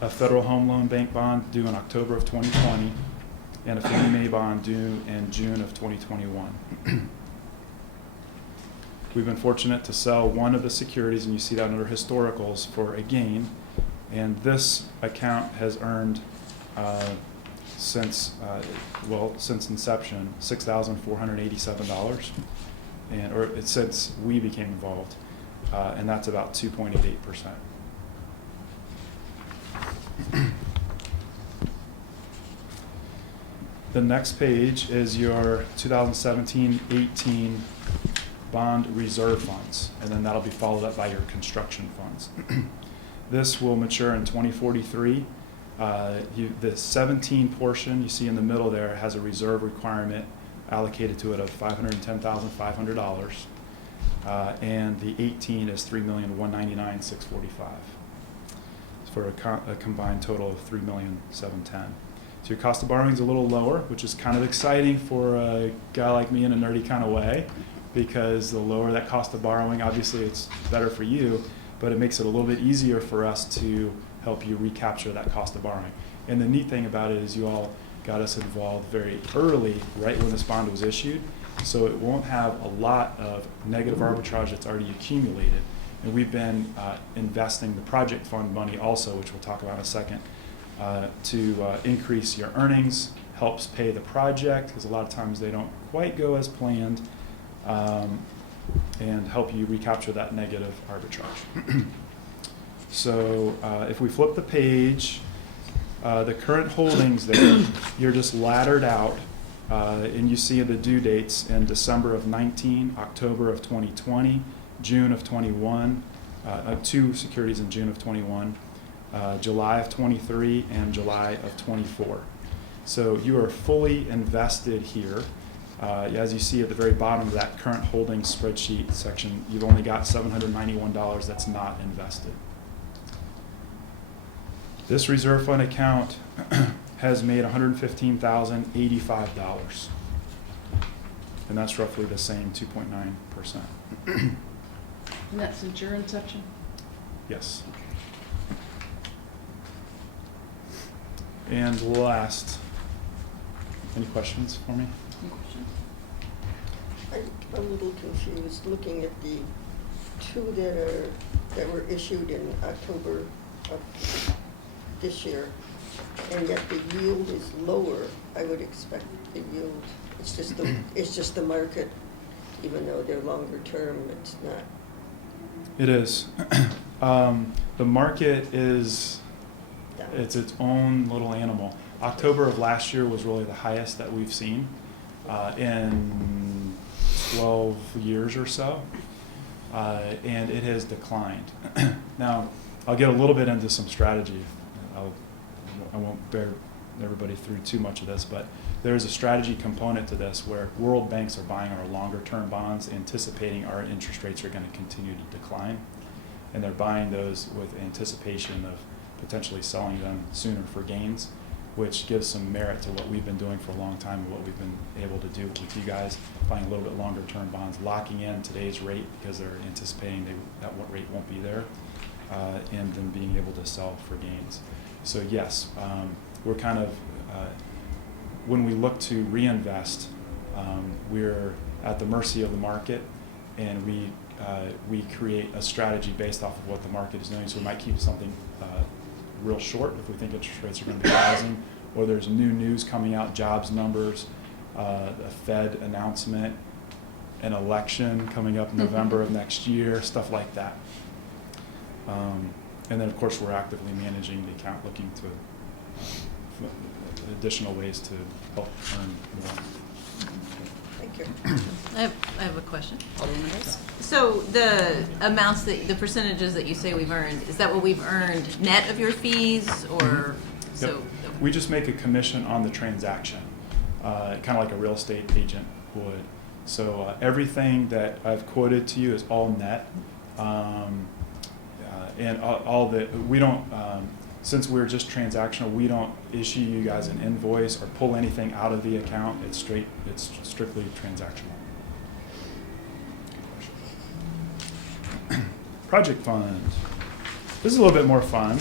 a Federal Home Loan Bank bond due in October of 2020, and a Fannie Mae bond due in June of 2021. We've been fortunate to sell one of the securities, and you see that under historicals, for a gain, and this account has earned since inception $6,487, or since we became involved, and that's about 2.88%. The next page is your 2017-18 bond reserve funds, and then that'll be followed up by your construction funds. This will mature in 2043. The 17 portion you see in the middle there has a reserve requirement allocated to it of $510,500, and the 18 is $3,199,645. For a combined total of $3,710,000. So your cost of borrowing is a little lower, which is kind of exciting for a guy like me in a nerdy kind of way, because the lower that cost of borrowing, obviously it's better for you, but it makes it a little bit easier for us to help you recapture that cost of borrowing. And the neat thing about it is you all got us involved very early, right when this bond was issued, so it won't have a lot of negative arbitrage that's already accumulated. And we've been investing the project fund money also, which we'll talk about in a second, to increase your earnings, helps pay the project, because a lot of times they don't quite go as planned, and help you recapture that negative arbitrage. So if we flip the page, the current holdings there, you're just laddered out, and you see the due dates in December of 19, October of 2020, June of 21, 2 securities in June of 21, July of 23, and July of 24. So you are fully invested here. As you see at the very bottom of that current holdings spreadsheet section, you've only got $791 that's not invested. This reserve fund account has made $115,085, and that's roughly the same 2.9%. And that's since your inception? Yes. And last, any questions for me? I'm a little confused looking at the two that were issued in October of this year, and yet the yield is lower. I would expect the yield, it's just the market, even though they're longer term, it's not. It is. The market is, it's its own little animal. October of last year was really the highest that we've seen in 12 years or so, and it has declined. Now, I'll get a little bit into some strategy. I won't bear everybody through too much of this, but there's a strategy component to this where world banks are buying our longer term bonds, anticipating our interest rates are going to continue to decline. And they're buying those with anticipation of potentially selling them sooner for gains, which gives some merit to what we've been doing for a long time and what we've been able to do with you guys, buying a little bit longer term bonds, locking in today's rate because they're anticipating that what rate won't be there, and then being able to sell for gains. So yes, we're kind of, when we look to reinvest, we're at the mercy of the market, and we create a strategy based off of what the market is doing. So we might keep something real short if we think interest rates are going to be rising, or there's new news coming out, jobs numbers, a Fed announcement, an election coming up in November of next year, stuff like that. And then, of course, we're actively managing the account, looking to additional ways to help earn more. Thank you. I have a question. Alderman Davis? So the amounts the percentages that you say we've earned, is that what we've earned net of your fees, or so? Yep. We just make a commission on the transaction, kind of like a real estate agent would. So everything that I've quoted to you is all net, and all that we don't. Since we're just transactional, we don't issue you guys an invoice or pull anything out of the account. It's strictly transactional. Project fund. This is a little bit more fun.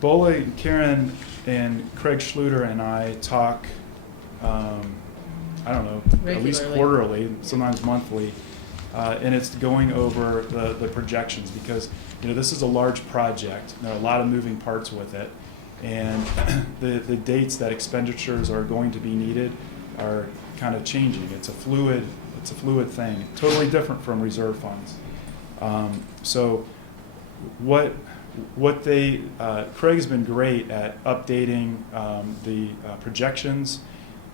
Bola, Karen, and Craig Schluter and I talk, I don't know, at least quarterly, sometimes monthly, and it's going over the projections, because this is a large project. There are a lot of moving parts with it, and the dates that expenditures are going to be needed are kind of changing. It's a fluid thing, totally different from reserve funds. So what they Craig's been great at updating the projections.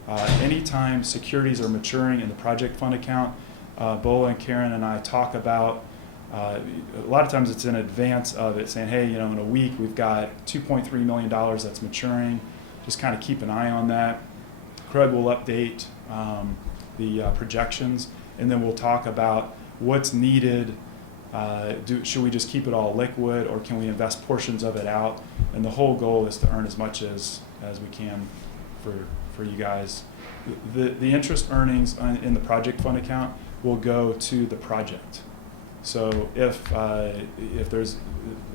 Anytime securities are maturing in the project fund account, Bola and Karen and I talk about. A lot of times it's in advance of it, saying, hey, in a week we've got $2.3 million that's maturing. Just kind of keep an eye on that. Craig will update the projections, and then we'll talk about what's needed. Should we just keep it all liquid, or can we invest portions of it out? And the whole goal is to earn as much as we can for you guys. The interest earnings in the project fund account will go to the project. So if there's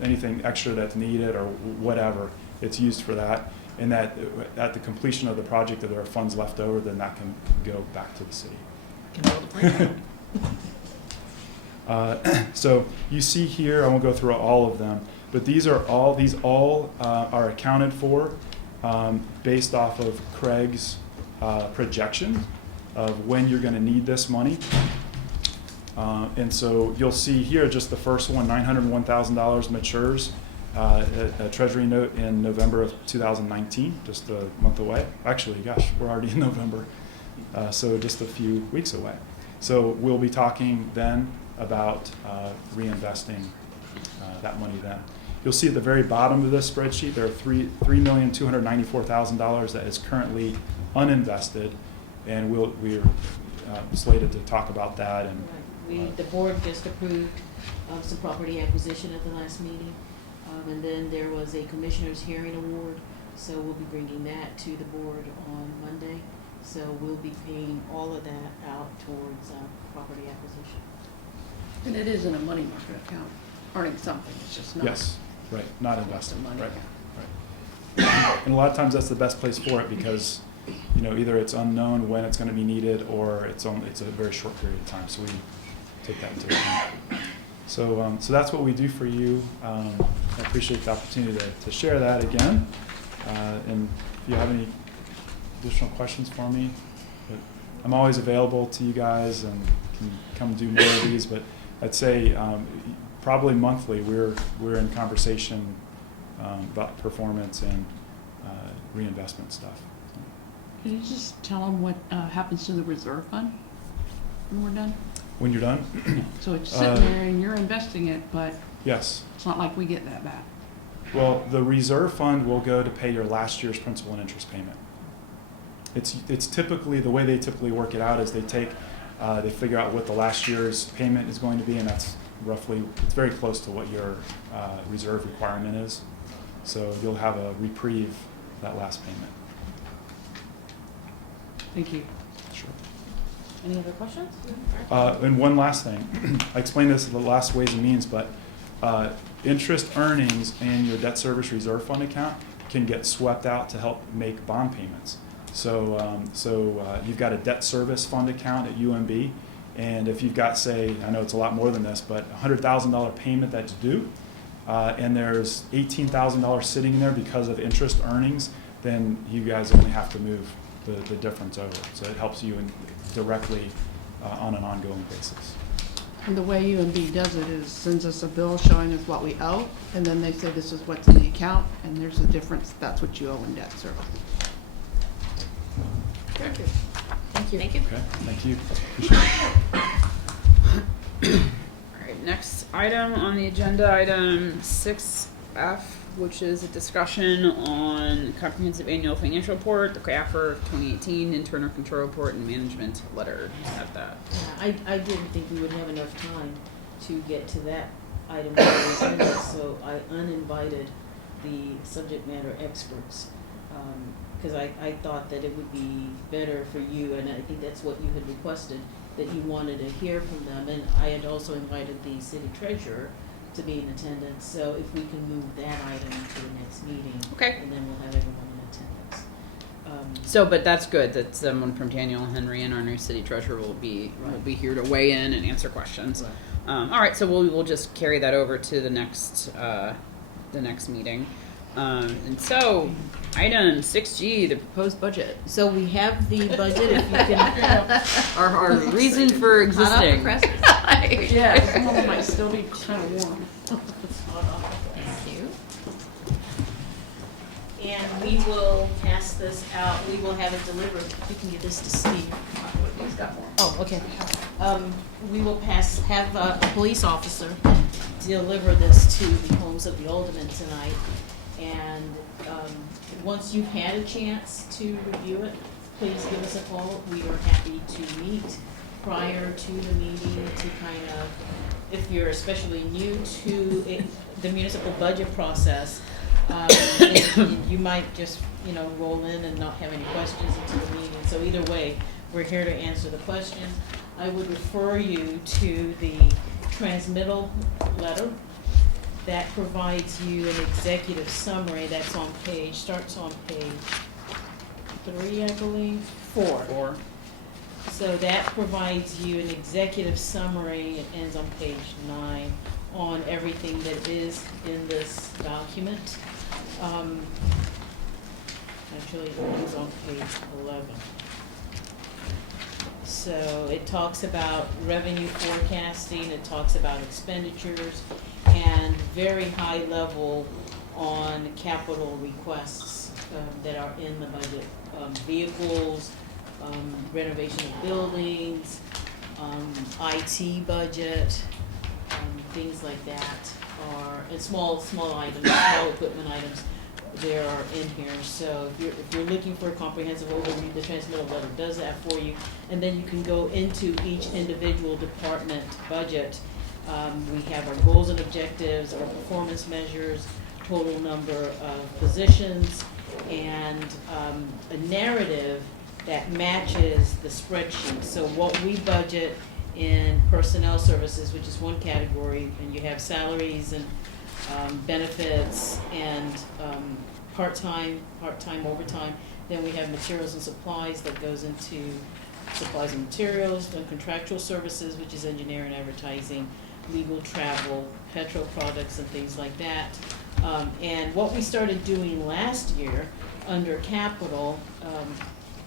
anything extra that's needed or whatever, it's used for that. And that at the completion of the project, if there are funds left over, then that can go back to the city. So you see here, I won't go through all of them, but these all are accounted for based off of Craig's projection of when you're going to need this money. And so you'll see here just the first one, $901,000 matures, a Treasury note in November of 2019, just a month away. Actually, gosh, we're already in November, so just a few weeks away. So we'll be talking then about reinvesting that money then. You'll see at the very bottom of this spreadsheet, there are $3,294,000 that is currently uninvested, and we're slated to talk about that. And the board just approved some property acquisition at the last meeting, and then there was a commissioner's hearing award, so we'll be bringing that to the board on Monday. So we'll be paying all of that out towards property acquisition. And it is in a money market account, earning something, it's just not. Yes, right, not invested, Money. right. And a lot of times that's the best place for it, because either it's unknown when it's going to be needed, or it's a very short period of time. So we take that into account. So that's what we do for you. I appreciate the opportunity to share that again. And if you have any additional questions for me, but I'm always available to you guys and can come do more of these. But I'd say probably monthly we're in conversation about performance and reinvestment stuff. Could you just tell them what happens to the reserve fund when we're done? When you're done? So it's sitting there and you're investing it, but Yes. it's not like we get that back. Well, the reserve fund will go to pay your last year's principal and interest payment. It's typically, the way they typically work it out is they figure out what the last year's payment is going to be, and that's roughly, it's very close to what your reserve requirement is. So you'll have a reprieve that last payment. Thank you. Sure. Any other questions? And one last thing. I explained this in the last Ways and Means, but interest earnings in your debt service reserve fund account can get swept out to help make bond payments. So you've got a debt service fund account at UMB, and if you've got, say, I know it's a lot more than this, but a $100,000 payment that's due, and there's $18,000 sitting in there because of interest earnings, then you guys only have to move the difference over. So it helps you directly on an ongoing basis. And the way UMB does it is sends us a bill showing us what we owe, and then they say this is what's in the account, and there's a difference. That's what you owe in debt service. Thank you. Thank you. Okay, thank you. Appreciate it. All right, next item on the agenda, item 6F, which is a discussion on comprehensive annual financial report, the CAFR 2018 internal control report and management letter. Just have that. Yeah, I didn't think we would have enough time to get to that item on the agenda, so I uninvited the subject matter experts. Because I thought that it would be better for you, and I think that's what you had requested, that you wanted to hear from them. And I had also invited the city treasurer to be in attendance, so if we can move that item to the next meeting. Okay. And then we'll have everyone in attendance. So, but that's good that someone from Daniel Henry and our new city treasurer will be here to weigh in and answer questions. Right. All right, so we'll just carry that over to the next meeting. And so, item 6G, the proposed budget. So we have the budget, if you can. Our reason for existing. Yeah, some of them might still be kind of warm. Thank you. And we will pass this out, we will have it delivered, you can give this to Steve. Oh, okay. We will have a police officer deliver this to the homes of the aldermen tonight. And once you've had a chance to review it, please give us a call. We are happy to meet prior to the meeting to kind of, if you're especially new to the municipal budget process, you might just, roll in and not have any questions until the meeting. So either way, we're here to answer the questions. I would refer you to the transmittal letter that provides you an executive summary that's starts on page 3, I believe, 4. So that provides you an executive summary. It ends on page 9 on everything that is in this document. Actually, it ends on page 11. So it talks about revenue forecasting, it talks about expenditures, and very high level on capital requests that are in the budget. Vehicles, renovation of buildings, IT budget, things like that and small items, small equipment items, there are in here. So if you're looking for a comprehensive overview, the transmittal letter does that for you. And then you can go into each individual department budget. We have our goals and objectives, our performance measures, total number of positions, and a narrative that matches the spreadsheet. So what we budget in personnel services, which is one category, and you have salaries and benefits and part-time, overtime. Then we have materials and supplies that goes into supplies and materials, then contractual services, which is engineering, advertising, legal, travel, petrol products and things like that. And what we started doing last year under capital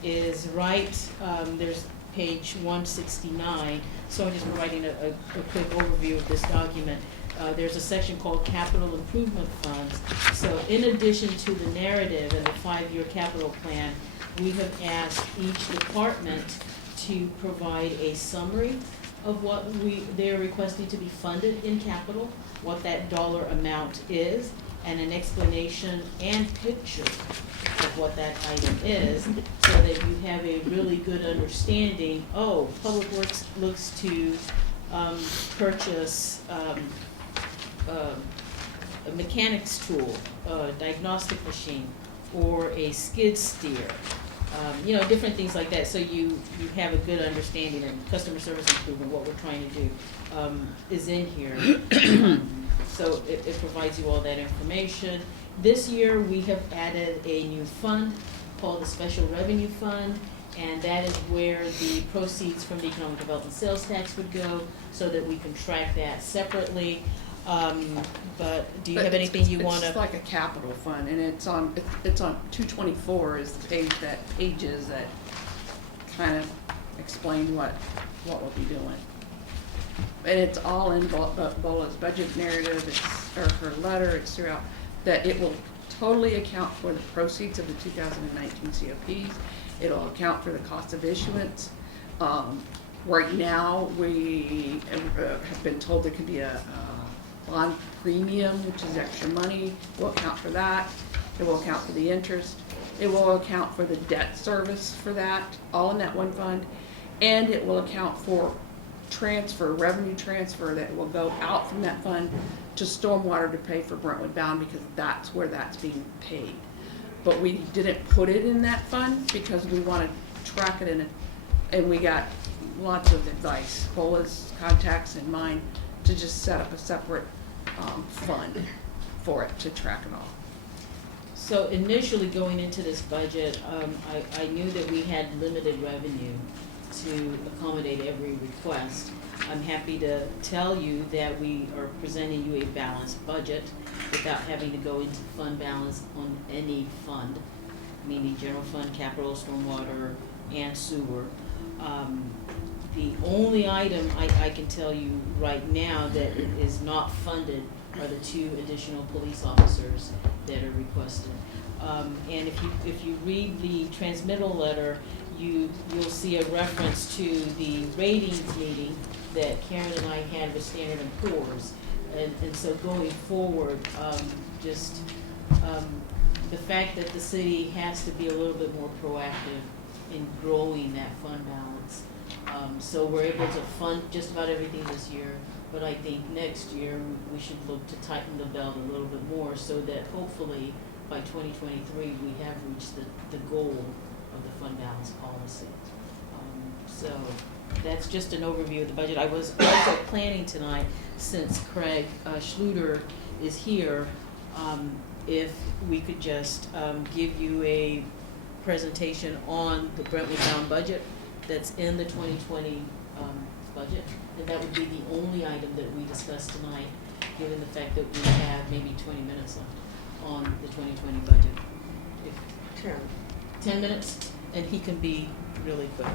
is there's page 169, so I'm just providing a quick overview of this document. There's a section called Capital Improvement Funds. So in addition to the narrative and the 5-year capital plan, we have asked each department to provide a summary of what they're requesting to be funded in capital, what that dollar amount is, and an explanation and picture of what that item is, so that you have a really good understanding. Oh, Public Works looks to purchase a mechanics tool, a diagnostic machine, or a skid steer. Different things like that, so you have a good understanding. And customer service improvement, what we're trying to do, is in here. So it provides you all that information. This year, we have added a new fund called the Special Revenue Fund, and that is where the proceeds from the economic development sales tax would go, so that we can track that separately. But do you have anything you want to? It's like a capital fund, and it's on 224 is the pages that kind of explain what we'll be doing. And it's all in Bola's budget narrative, or her letter, it's throughout, that it will totally account for the proceeds of the 2019 COPs. It'll account for the cost of issuance. Right now, we have been told there could be a bond premium, which is extra money. We'll account for that. It will account for the interest. It will account for the debt service for that, all in that one fund. And it will account for revenue transfer that will go out from that fund to stormwater to pay for Brentwood Bound, because that's where that's being paid. But we didn't put it in that fund because we want to track it in it, and we got lots of advice, Bola's contacts and mine, to just set up a separate fund for it to track it all. So initially going into this budget, I knew that we had limited revenue to accommodate every request. I'm happy to tell you that we are presenting you a balanced budget without having to go into fund balance on any fund, meaning general fund, capital, stormwater, and sewer. The only item I can tell you right now that is not funded are the 2 additional police officers that are requested. And if you read the transmittal letter, you'll see a reference to the ratings meeting that Karen and I had with Standard & Poor's. And so going forward, the fact that the city has to be a little bit more proactive in growing that fund balance. So we're able to fund just about everything this year, but I think next year we should look to tighten the belt a little bit more, so that hopefully by 2023 we have reached the goal of the fund balance policy. So that's just an overview of the budget. I was also planning tonight, since Craig Schluter is here, if we could just give you a presentation on the Brentwood Bound budget that's in the 2020 budget, and that would be the only item that we discussed tonight, given the fact that we have maybe 20 minutes left on the 2020 budget. 10 minutes, and he can be really quick.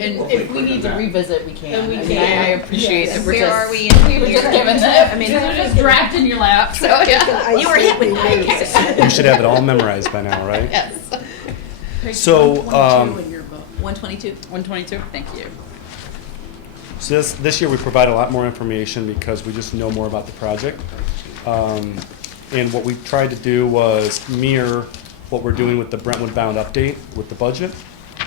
And if we need to revisit, we can. And we I mean, can. I appreciate that. Where are we? We were just given that. I mean, it was just dropped in your lap. So yeah, You were hit with notes. You should have it all memorized by now, right? yes. Page So, 122 in your book. 122. 122. Thank you. So this year we provide a lot more information because we just know more about the project. And what we tried to do was mirror what we're doing with the Brentwood Bound update with the budget.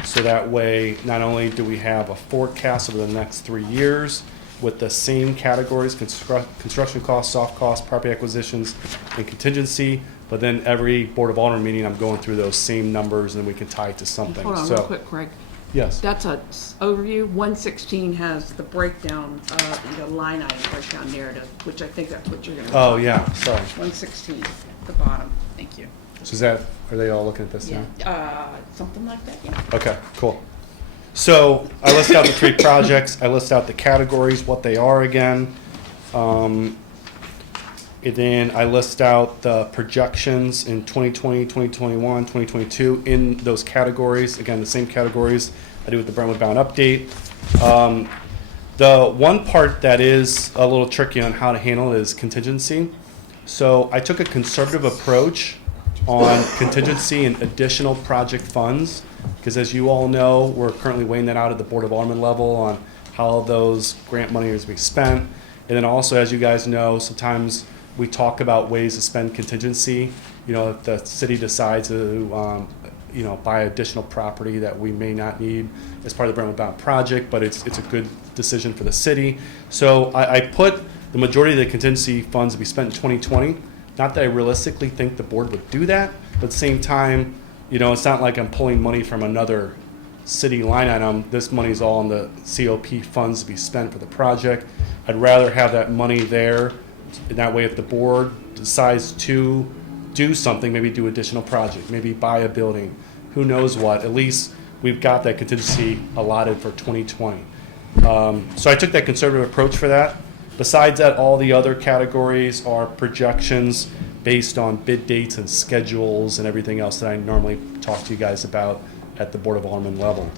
So that way, not only do we have a forecast over the next 3 years with the same categories, construction costs, soft costs, property acquisitions, and contingency, but then every Board of Alderman meeting, I'm going through those same numbers and we can tie it to something. Hold on, So, real quick, Craig. yes. That's a overview. 116 has the breakdown, the line item breakdown narrative, which I think that's what you're gonna. Oh, yeah, sorry. 116, at the bottom. Thank you. So is that, are they all looking at this now? Something like that, yeah. Okay, cool. So I list out the 3 projects, I list out the categories, what they are again. And then I list out the projections in 2020, 2021, 2022 in those categories. Again, the same categories I do with the Brentwood Bound update. The one part that is a little tricky on how to handle is contingency. So I took a conservative approach on contingency and additional project funds, because as you all know, we're currently weighing that out at the Board of Alderman level on how those grant money is being spent. And then also, as you guys know, sometimes we talk about ways to spend contingency. You know, if the city decides to, buy additional property that we may not need as part of the Brentwood Bound project, but it's a good decision for the city. So I put the majority of the contingency funds to be spent in 2020. Not that I realistically think the board would do that, but at the same time, it's not like I'm pulling money from another city line item. This money's all in the COP funds to be spent for the project. I'd rather have that money there. And that way, if the board decides to do something, maybe do additional project, maybe buy a building, who knows what, at least we've got that contingency allotted for 2020. So I took that conservative approach for that. Besides that, all the other categories are projections based on bid dates and schedules and everything else that I normally talk to you guys about at the Board of Alderman level.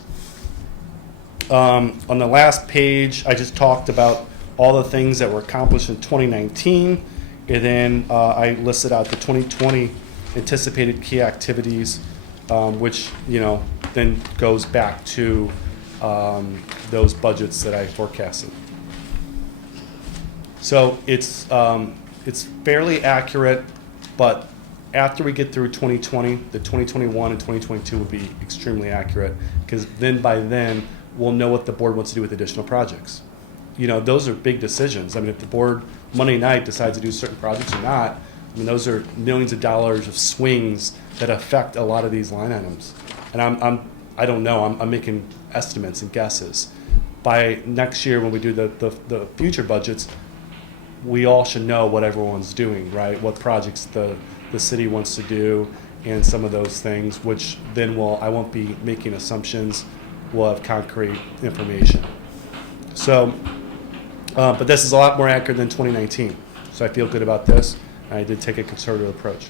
On the last page, I just talked about all the things that were accomplished in 2019, and then I listed out the 2020 anticipated key activities, which then goes back to those budgets that I forecasted. So it's fairly accurate, but after we get through 2020, the 2021 and 2022 will be extremely accurate, because by then we'll know what the board wants to do with additional projects. Those are big decisions. I mean, if the board Monday night decides to do certain projects or not, those are millions of dollars of swings that affect a lot of these line items. And I don't know. I'm making estimates and guesses. By next year, when we do the future budgets, we all should know what everyone's doing, right? What projects the city wants to do, and some of those things, which then I won't be making assumptions. We'll have concrete information. So, but this is a lot more accurate than 2019. So I feel good about this. I did take a conservative approach.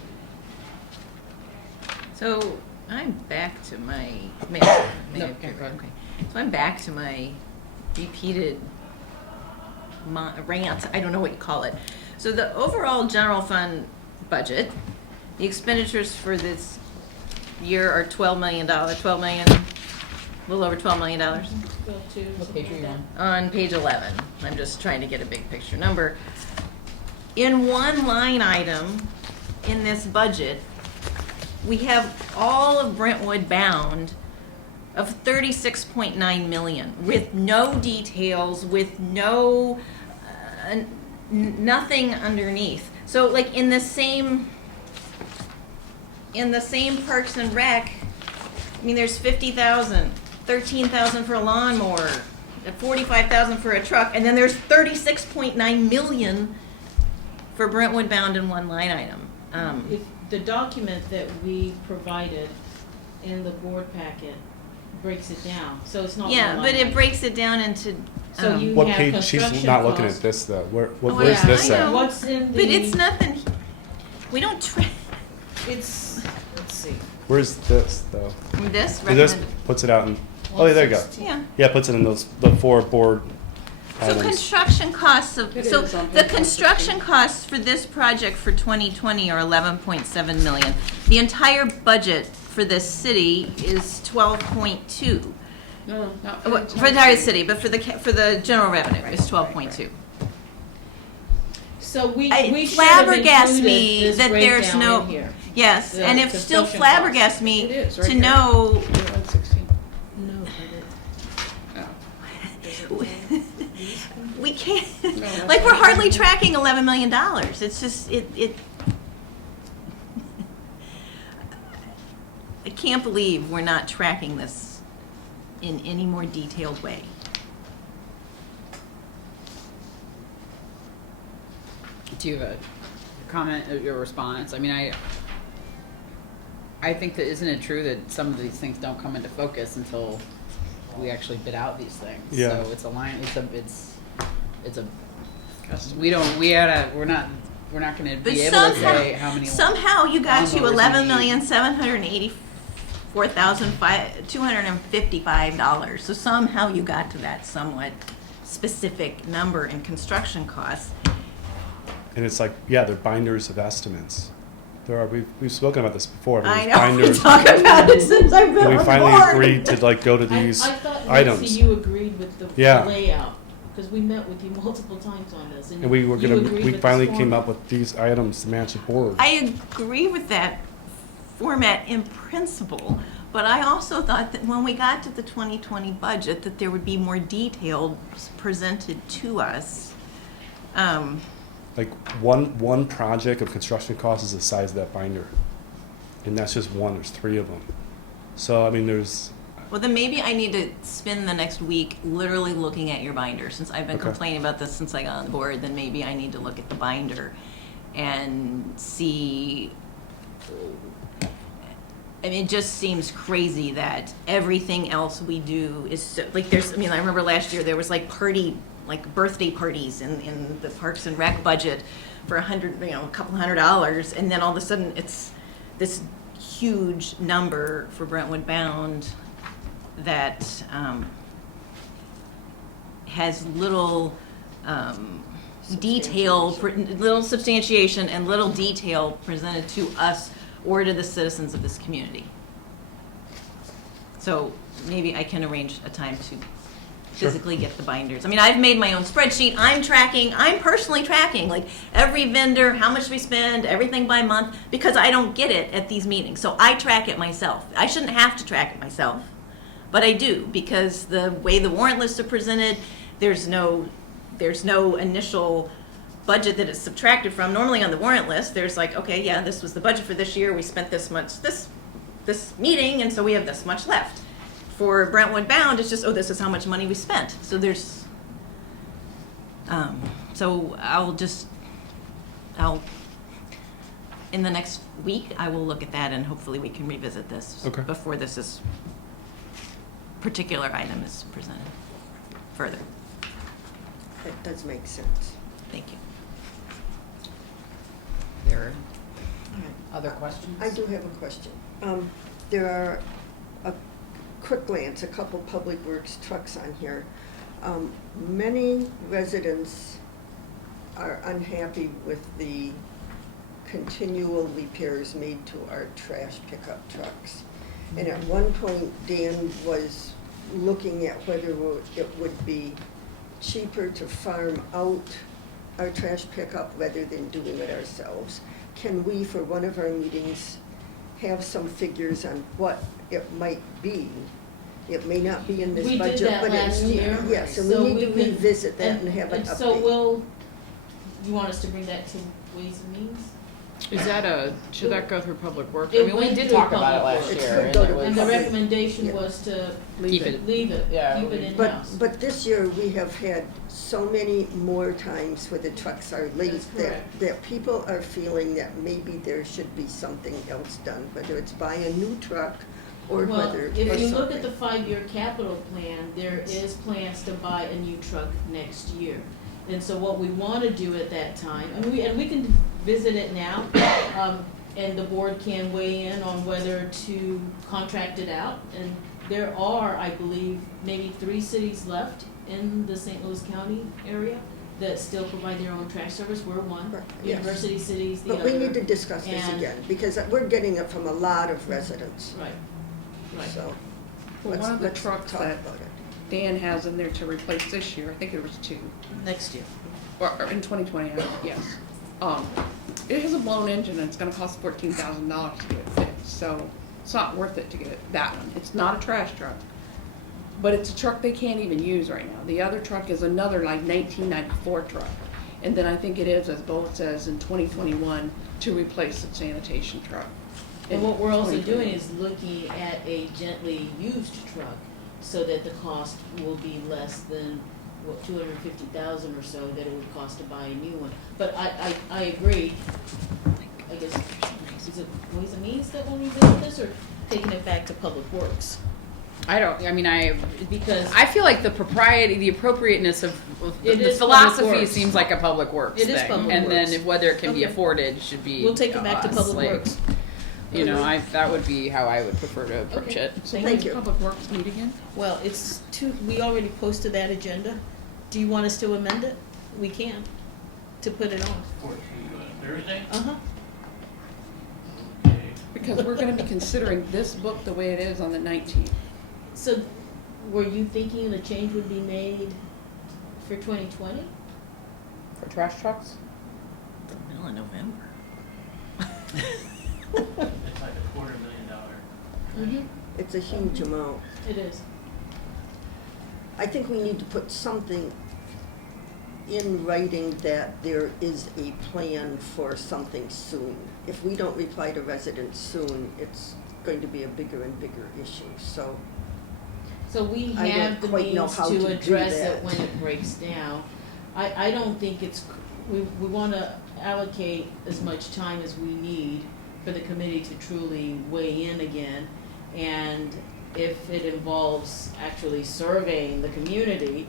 So I'm back to my. Okay. So I'm back to my repeated rant. I don't know what you call it. So the overall general fund budget, the expenditures for this year are $12 million. A little over $12 million. What page are you on? On page 11. I'm just trying to get a big picture number. In one line item in this budget, we have all of Brentwood Bound of $36.9 million with no details, with nothing underneath. So like in the same Parks and Rec, there's 50,000, 13,000 for a lawnmower, 45,000 for a truck, and then there's 36.9 million for Brentwood Bound in one line item. If the document that we provided in the board packet breaks it down, so it's not. Yeah, but it breaks it down into. So you What have page? construction She's not looking costs. at this though. Oh, Where's yeah, this I at? know. What's in the? But it's nothing. We don't. Let's see. Where's this though? This This recommended. puts it out in. Oh, yeah, there you go. 116. Yeah. Yeah, it puts it in the 4 board So items. construction costs of, It so is on the page construction 116. costs for this project for 2020 are 11.7 million. The entire budget for this city is 12.2. No, not For the entire city, but for the general revenue is 12.2. So we It should have flabbergasts included me this that there's breakdown no. in here. Yes, The and it still construction flabbergasts costs. me It is, right to here. know. 116. No, Oh. We can't, that's like, we're not- hardly tracking $11 million. It's just, it. I can't believe we're not tracking this in any more detailed way. Do you have a comment or your response? I think that, isn't it true that some of these things don't come into focus until we actually bid out these things? Yeah. So it's a line, it's a, we're not gonna But be able to say how many. somehow you got to lawnmowers we need. $11,784,255. So somehow you got to that somewhat specific number in construction costs. And it's like, yeah, they're binders of estimates. There are, we've spoken about this before, but I there's know, we binders. talk about it since I've been And we on finally board. agreed to like go to these I thought, items. Nancy, you agreed with the Yeah. layout, because we met with you multiple times on this, And we were you gonna, agreed we with finally this came format. up with these items to match the board. I agree with that format in principle, but I also thought that when we got to the 2020 budget, that there would be more detail presented to us. Like one project of construction cost is the size of that binder. And that's just one, there's 3 of them. So, I mean, there's, Well, then maybe I need to spend the next week literally looking at your binder. Since I've been Okay. complaining about this since I got on the board, then maybe I need to look at the binder and see. I mean, it just seems crazy that everything else we do is so, like, there's, I mean, I remember last year there was like birthday parties in the Parks and Rec budget for a couple $100, and then all of a sudden it's this huge number for Brentwood Bound that has little detail, little substantiation and little detail presented to us or to the citizens of this community. So maybe I can arrange a time to physically get the binders. I mean, I've made my own spreadsheet. I'm personally tracking, like, every vendor, how much we spend, everything by month, because I don't get it at these meetings. So I track it myself. I shouldn't have to track it myself, but I do, because the way the warrant lists are presented, there's no initial budget that it's subtracted from. Normally on the warrant list, there's like, okay, yeah, this was the budget for this year, we spent this much this meeting, and so we have this much left. For Brentwood Bound, it's just, oh, this is how much money we spent. So there's, so in the next week, I will look at that, and hopefully we can revisit this Okay. before particular item is presented further. That does make sense. Thank you. There are All right. other questions? I do have a question. There are, a quick glance, a couple Public Works trucks on here. Many residents are unhappy with the continual repairs made to our trash pickup trucks. And at one point, Dan was looking at whether it would be cheaper to farm out our trash pickup rather than doing it ourselves. Can we, for one of our meetings, have some figures on what it might be? It may not be in this We did budget, that but last it's, year, yes, and so we need we to can- revisit that and have an and so update. you want us to bring that to Ways and Means? Is that should that go through Public Works? I It mean, we went did through talk about it Public last Works. year. It should go to And the Public- recommendation yeah. was to Keep it. leave it, Yeah, keep it we- in-house. But this year, we have had so many more times where the trucks are late That's that, correct. that people are feeling that maybe there should be something else done, whether it's buy a new truck or Well, whether, or if you look at something. the 5-year capital plan, there is plans to buy a new truck next year. And so what we wanna do at that time, and we can visit it now, and the board can weigh in on whether to contract it out. And there are, I believe, maybe 3 cities left in the St. Louis County area that still provide their own trash service. We're one. Right, yes. University Cities, the other. But we need to discuss this And- again, because we're getting it from a lot of residents, Right, right. so Well, let's, one of the let's trucks talk that about it. Dan has in there to replace this year, I think it was 2, Next year. or in 2020, yes. It has a blown engine and it's gonna cost $14,000 to get it fixed, so it's not worth it to get that one. It's not a trash truck, but it's a truck they can't even use right now. The other truck is another like 1994 truck. And then I think it is, as Bo says, in 2021 to replace the sanitation truck. And what we're also doing 2021. is looking at a gently used truck so that the cost will be less than, what, 250,000 or so that it would cost to buy a new one. But I agree, I guess Is it Ways and Means that will revisit this, or taking it back to Public Works? Because I feel like the propriety, the appropriateness of It the is Public philosophy Works. seems like a public works It thing. is Public and Works. then whether it can be Okay. afforded should be we'll take it back to us. Public Like, Works. You know, that would be how I would prefer to approach Okay. it. So Thank when's you. Public Works meet again? Well, we already posted that agenda. Do you want us to amend it? We can, to put it on. Thursday? Uh-huh. Because we're gonna be considering this book the way it is on the 19th. So, were you thinking a change would be made for 2020? For trash trucks? Middle of November. It's like $250,000. Mm-hmm. It's a huge amount. It is. I think we need to put something in writing that there is a plan for something soon. If we don't reply to residents soon, it's going to be a bigger and bigger issue, so. So we I have don't the quite know means how to to do address that. it when it breaks down. I don't think we wanna allocate as much time as we need for the committee to truly weigh in again. And if it involves actually surveying the community,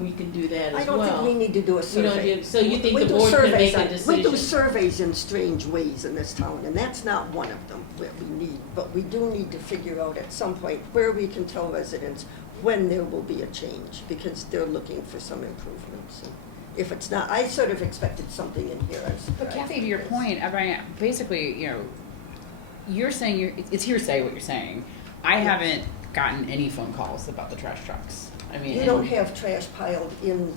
we can do that I as well. don't think we need to do a You don't survey. do- so you think We the do board can surveys make a on- We do decision? surveys in strange ways in this town, and that's not one of them that we need. But we do need to figure out at some point where we can tell residents when there will be a change, because they're looking for some improvements. And if it's not, I sort of expected something in here. I was But surprised Kathy, to your because- point, I mean, basically, you know, you're saying it's hearsay what you're saying. I haven't gotten any phone calls about the trash trucks. I mean, You don't have trash piled in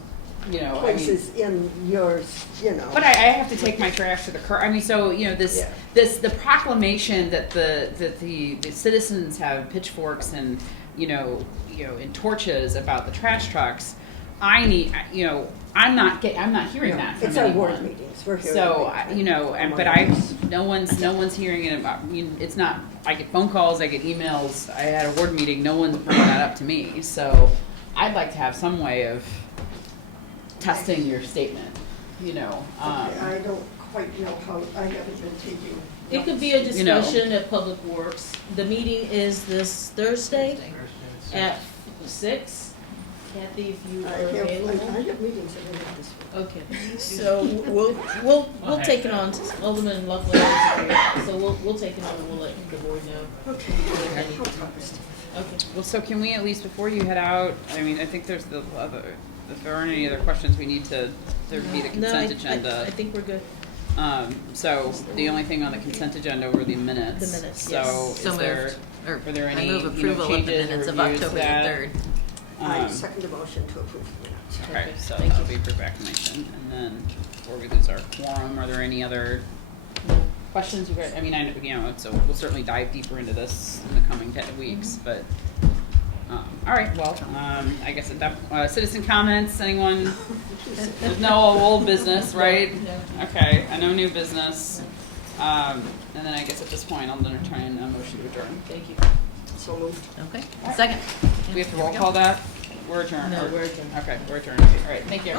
you know, places in yours, you know. But I have to take my trash to the curb. I mean, so you know, Yeah. the proclamation that the citizens have pitchforks and you know and torches about the trash trucks. I'm not hearing that from It's our anyone. ward meetings, we're hearing. So it, you know, among but others. no one's hearing it about. I mean, it's not. I get phone calls, I get emails. I had a ward meeting. No one's bringing that up to me. So I'd like to have some way of testing your statement. You know. Okay, I don't quite know how, I haven't been taking. It could be a You know. discussion at Public Works. The meeting is this Thursday at 6. Kathy, if you I are have available. meetings that are this week. Okay, so we'll take it on. Alderman Loveland is here, so we'll take it on and we'll let the board know. Okay. I'll talk to Steve. Okay. Well, so can we at least before you head out? I mean, I think there's the other. If there aren't any other questions, we need to. There would be the consent agenda. I think we're good. So the only thing on the consent agenda were the minutes. The minutes, So yes. is So there, moved. Or were there any, I move approval of the changes or minutes of reviews October the that- 3rd. I Um, second the motion to approve the minutes. Okay, Okay, so thank that'll you. be approved acclamation. And then before we lose our quorum, are there any other questions you guys? I mean, I know, you know, so we'll certainly dive deeper into this in the coming weeks, but. All right, well, I guess at that, citizen comments, anyone? There's no old business, right? No. Okay, I know new business. And then I guess at this point, I'll entertain a motion to adjourn. Thank you. So moved. Okay, second. Do we have to roll call that? We're adjourned. No, or- we're adjourned. Okay, we're adjourned. All right, thank you.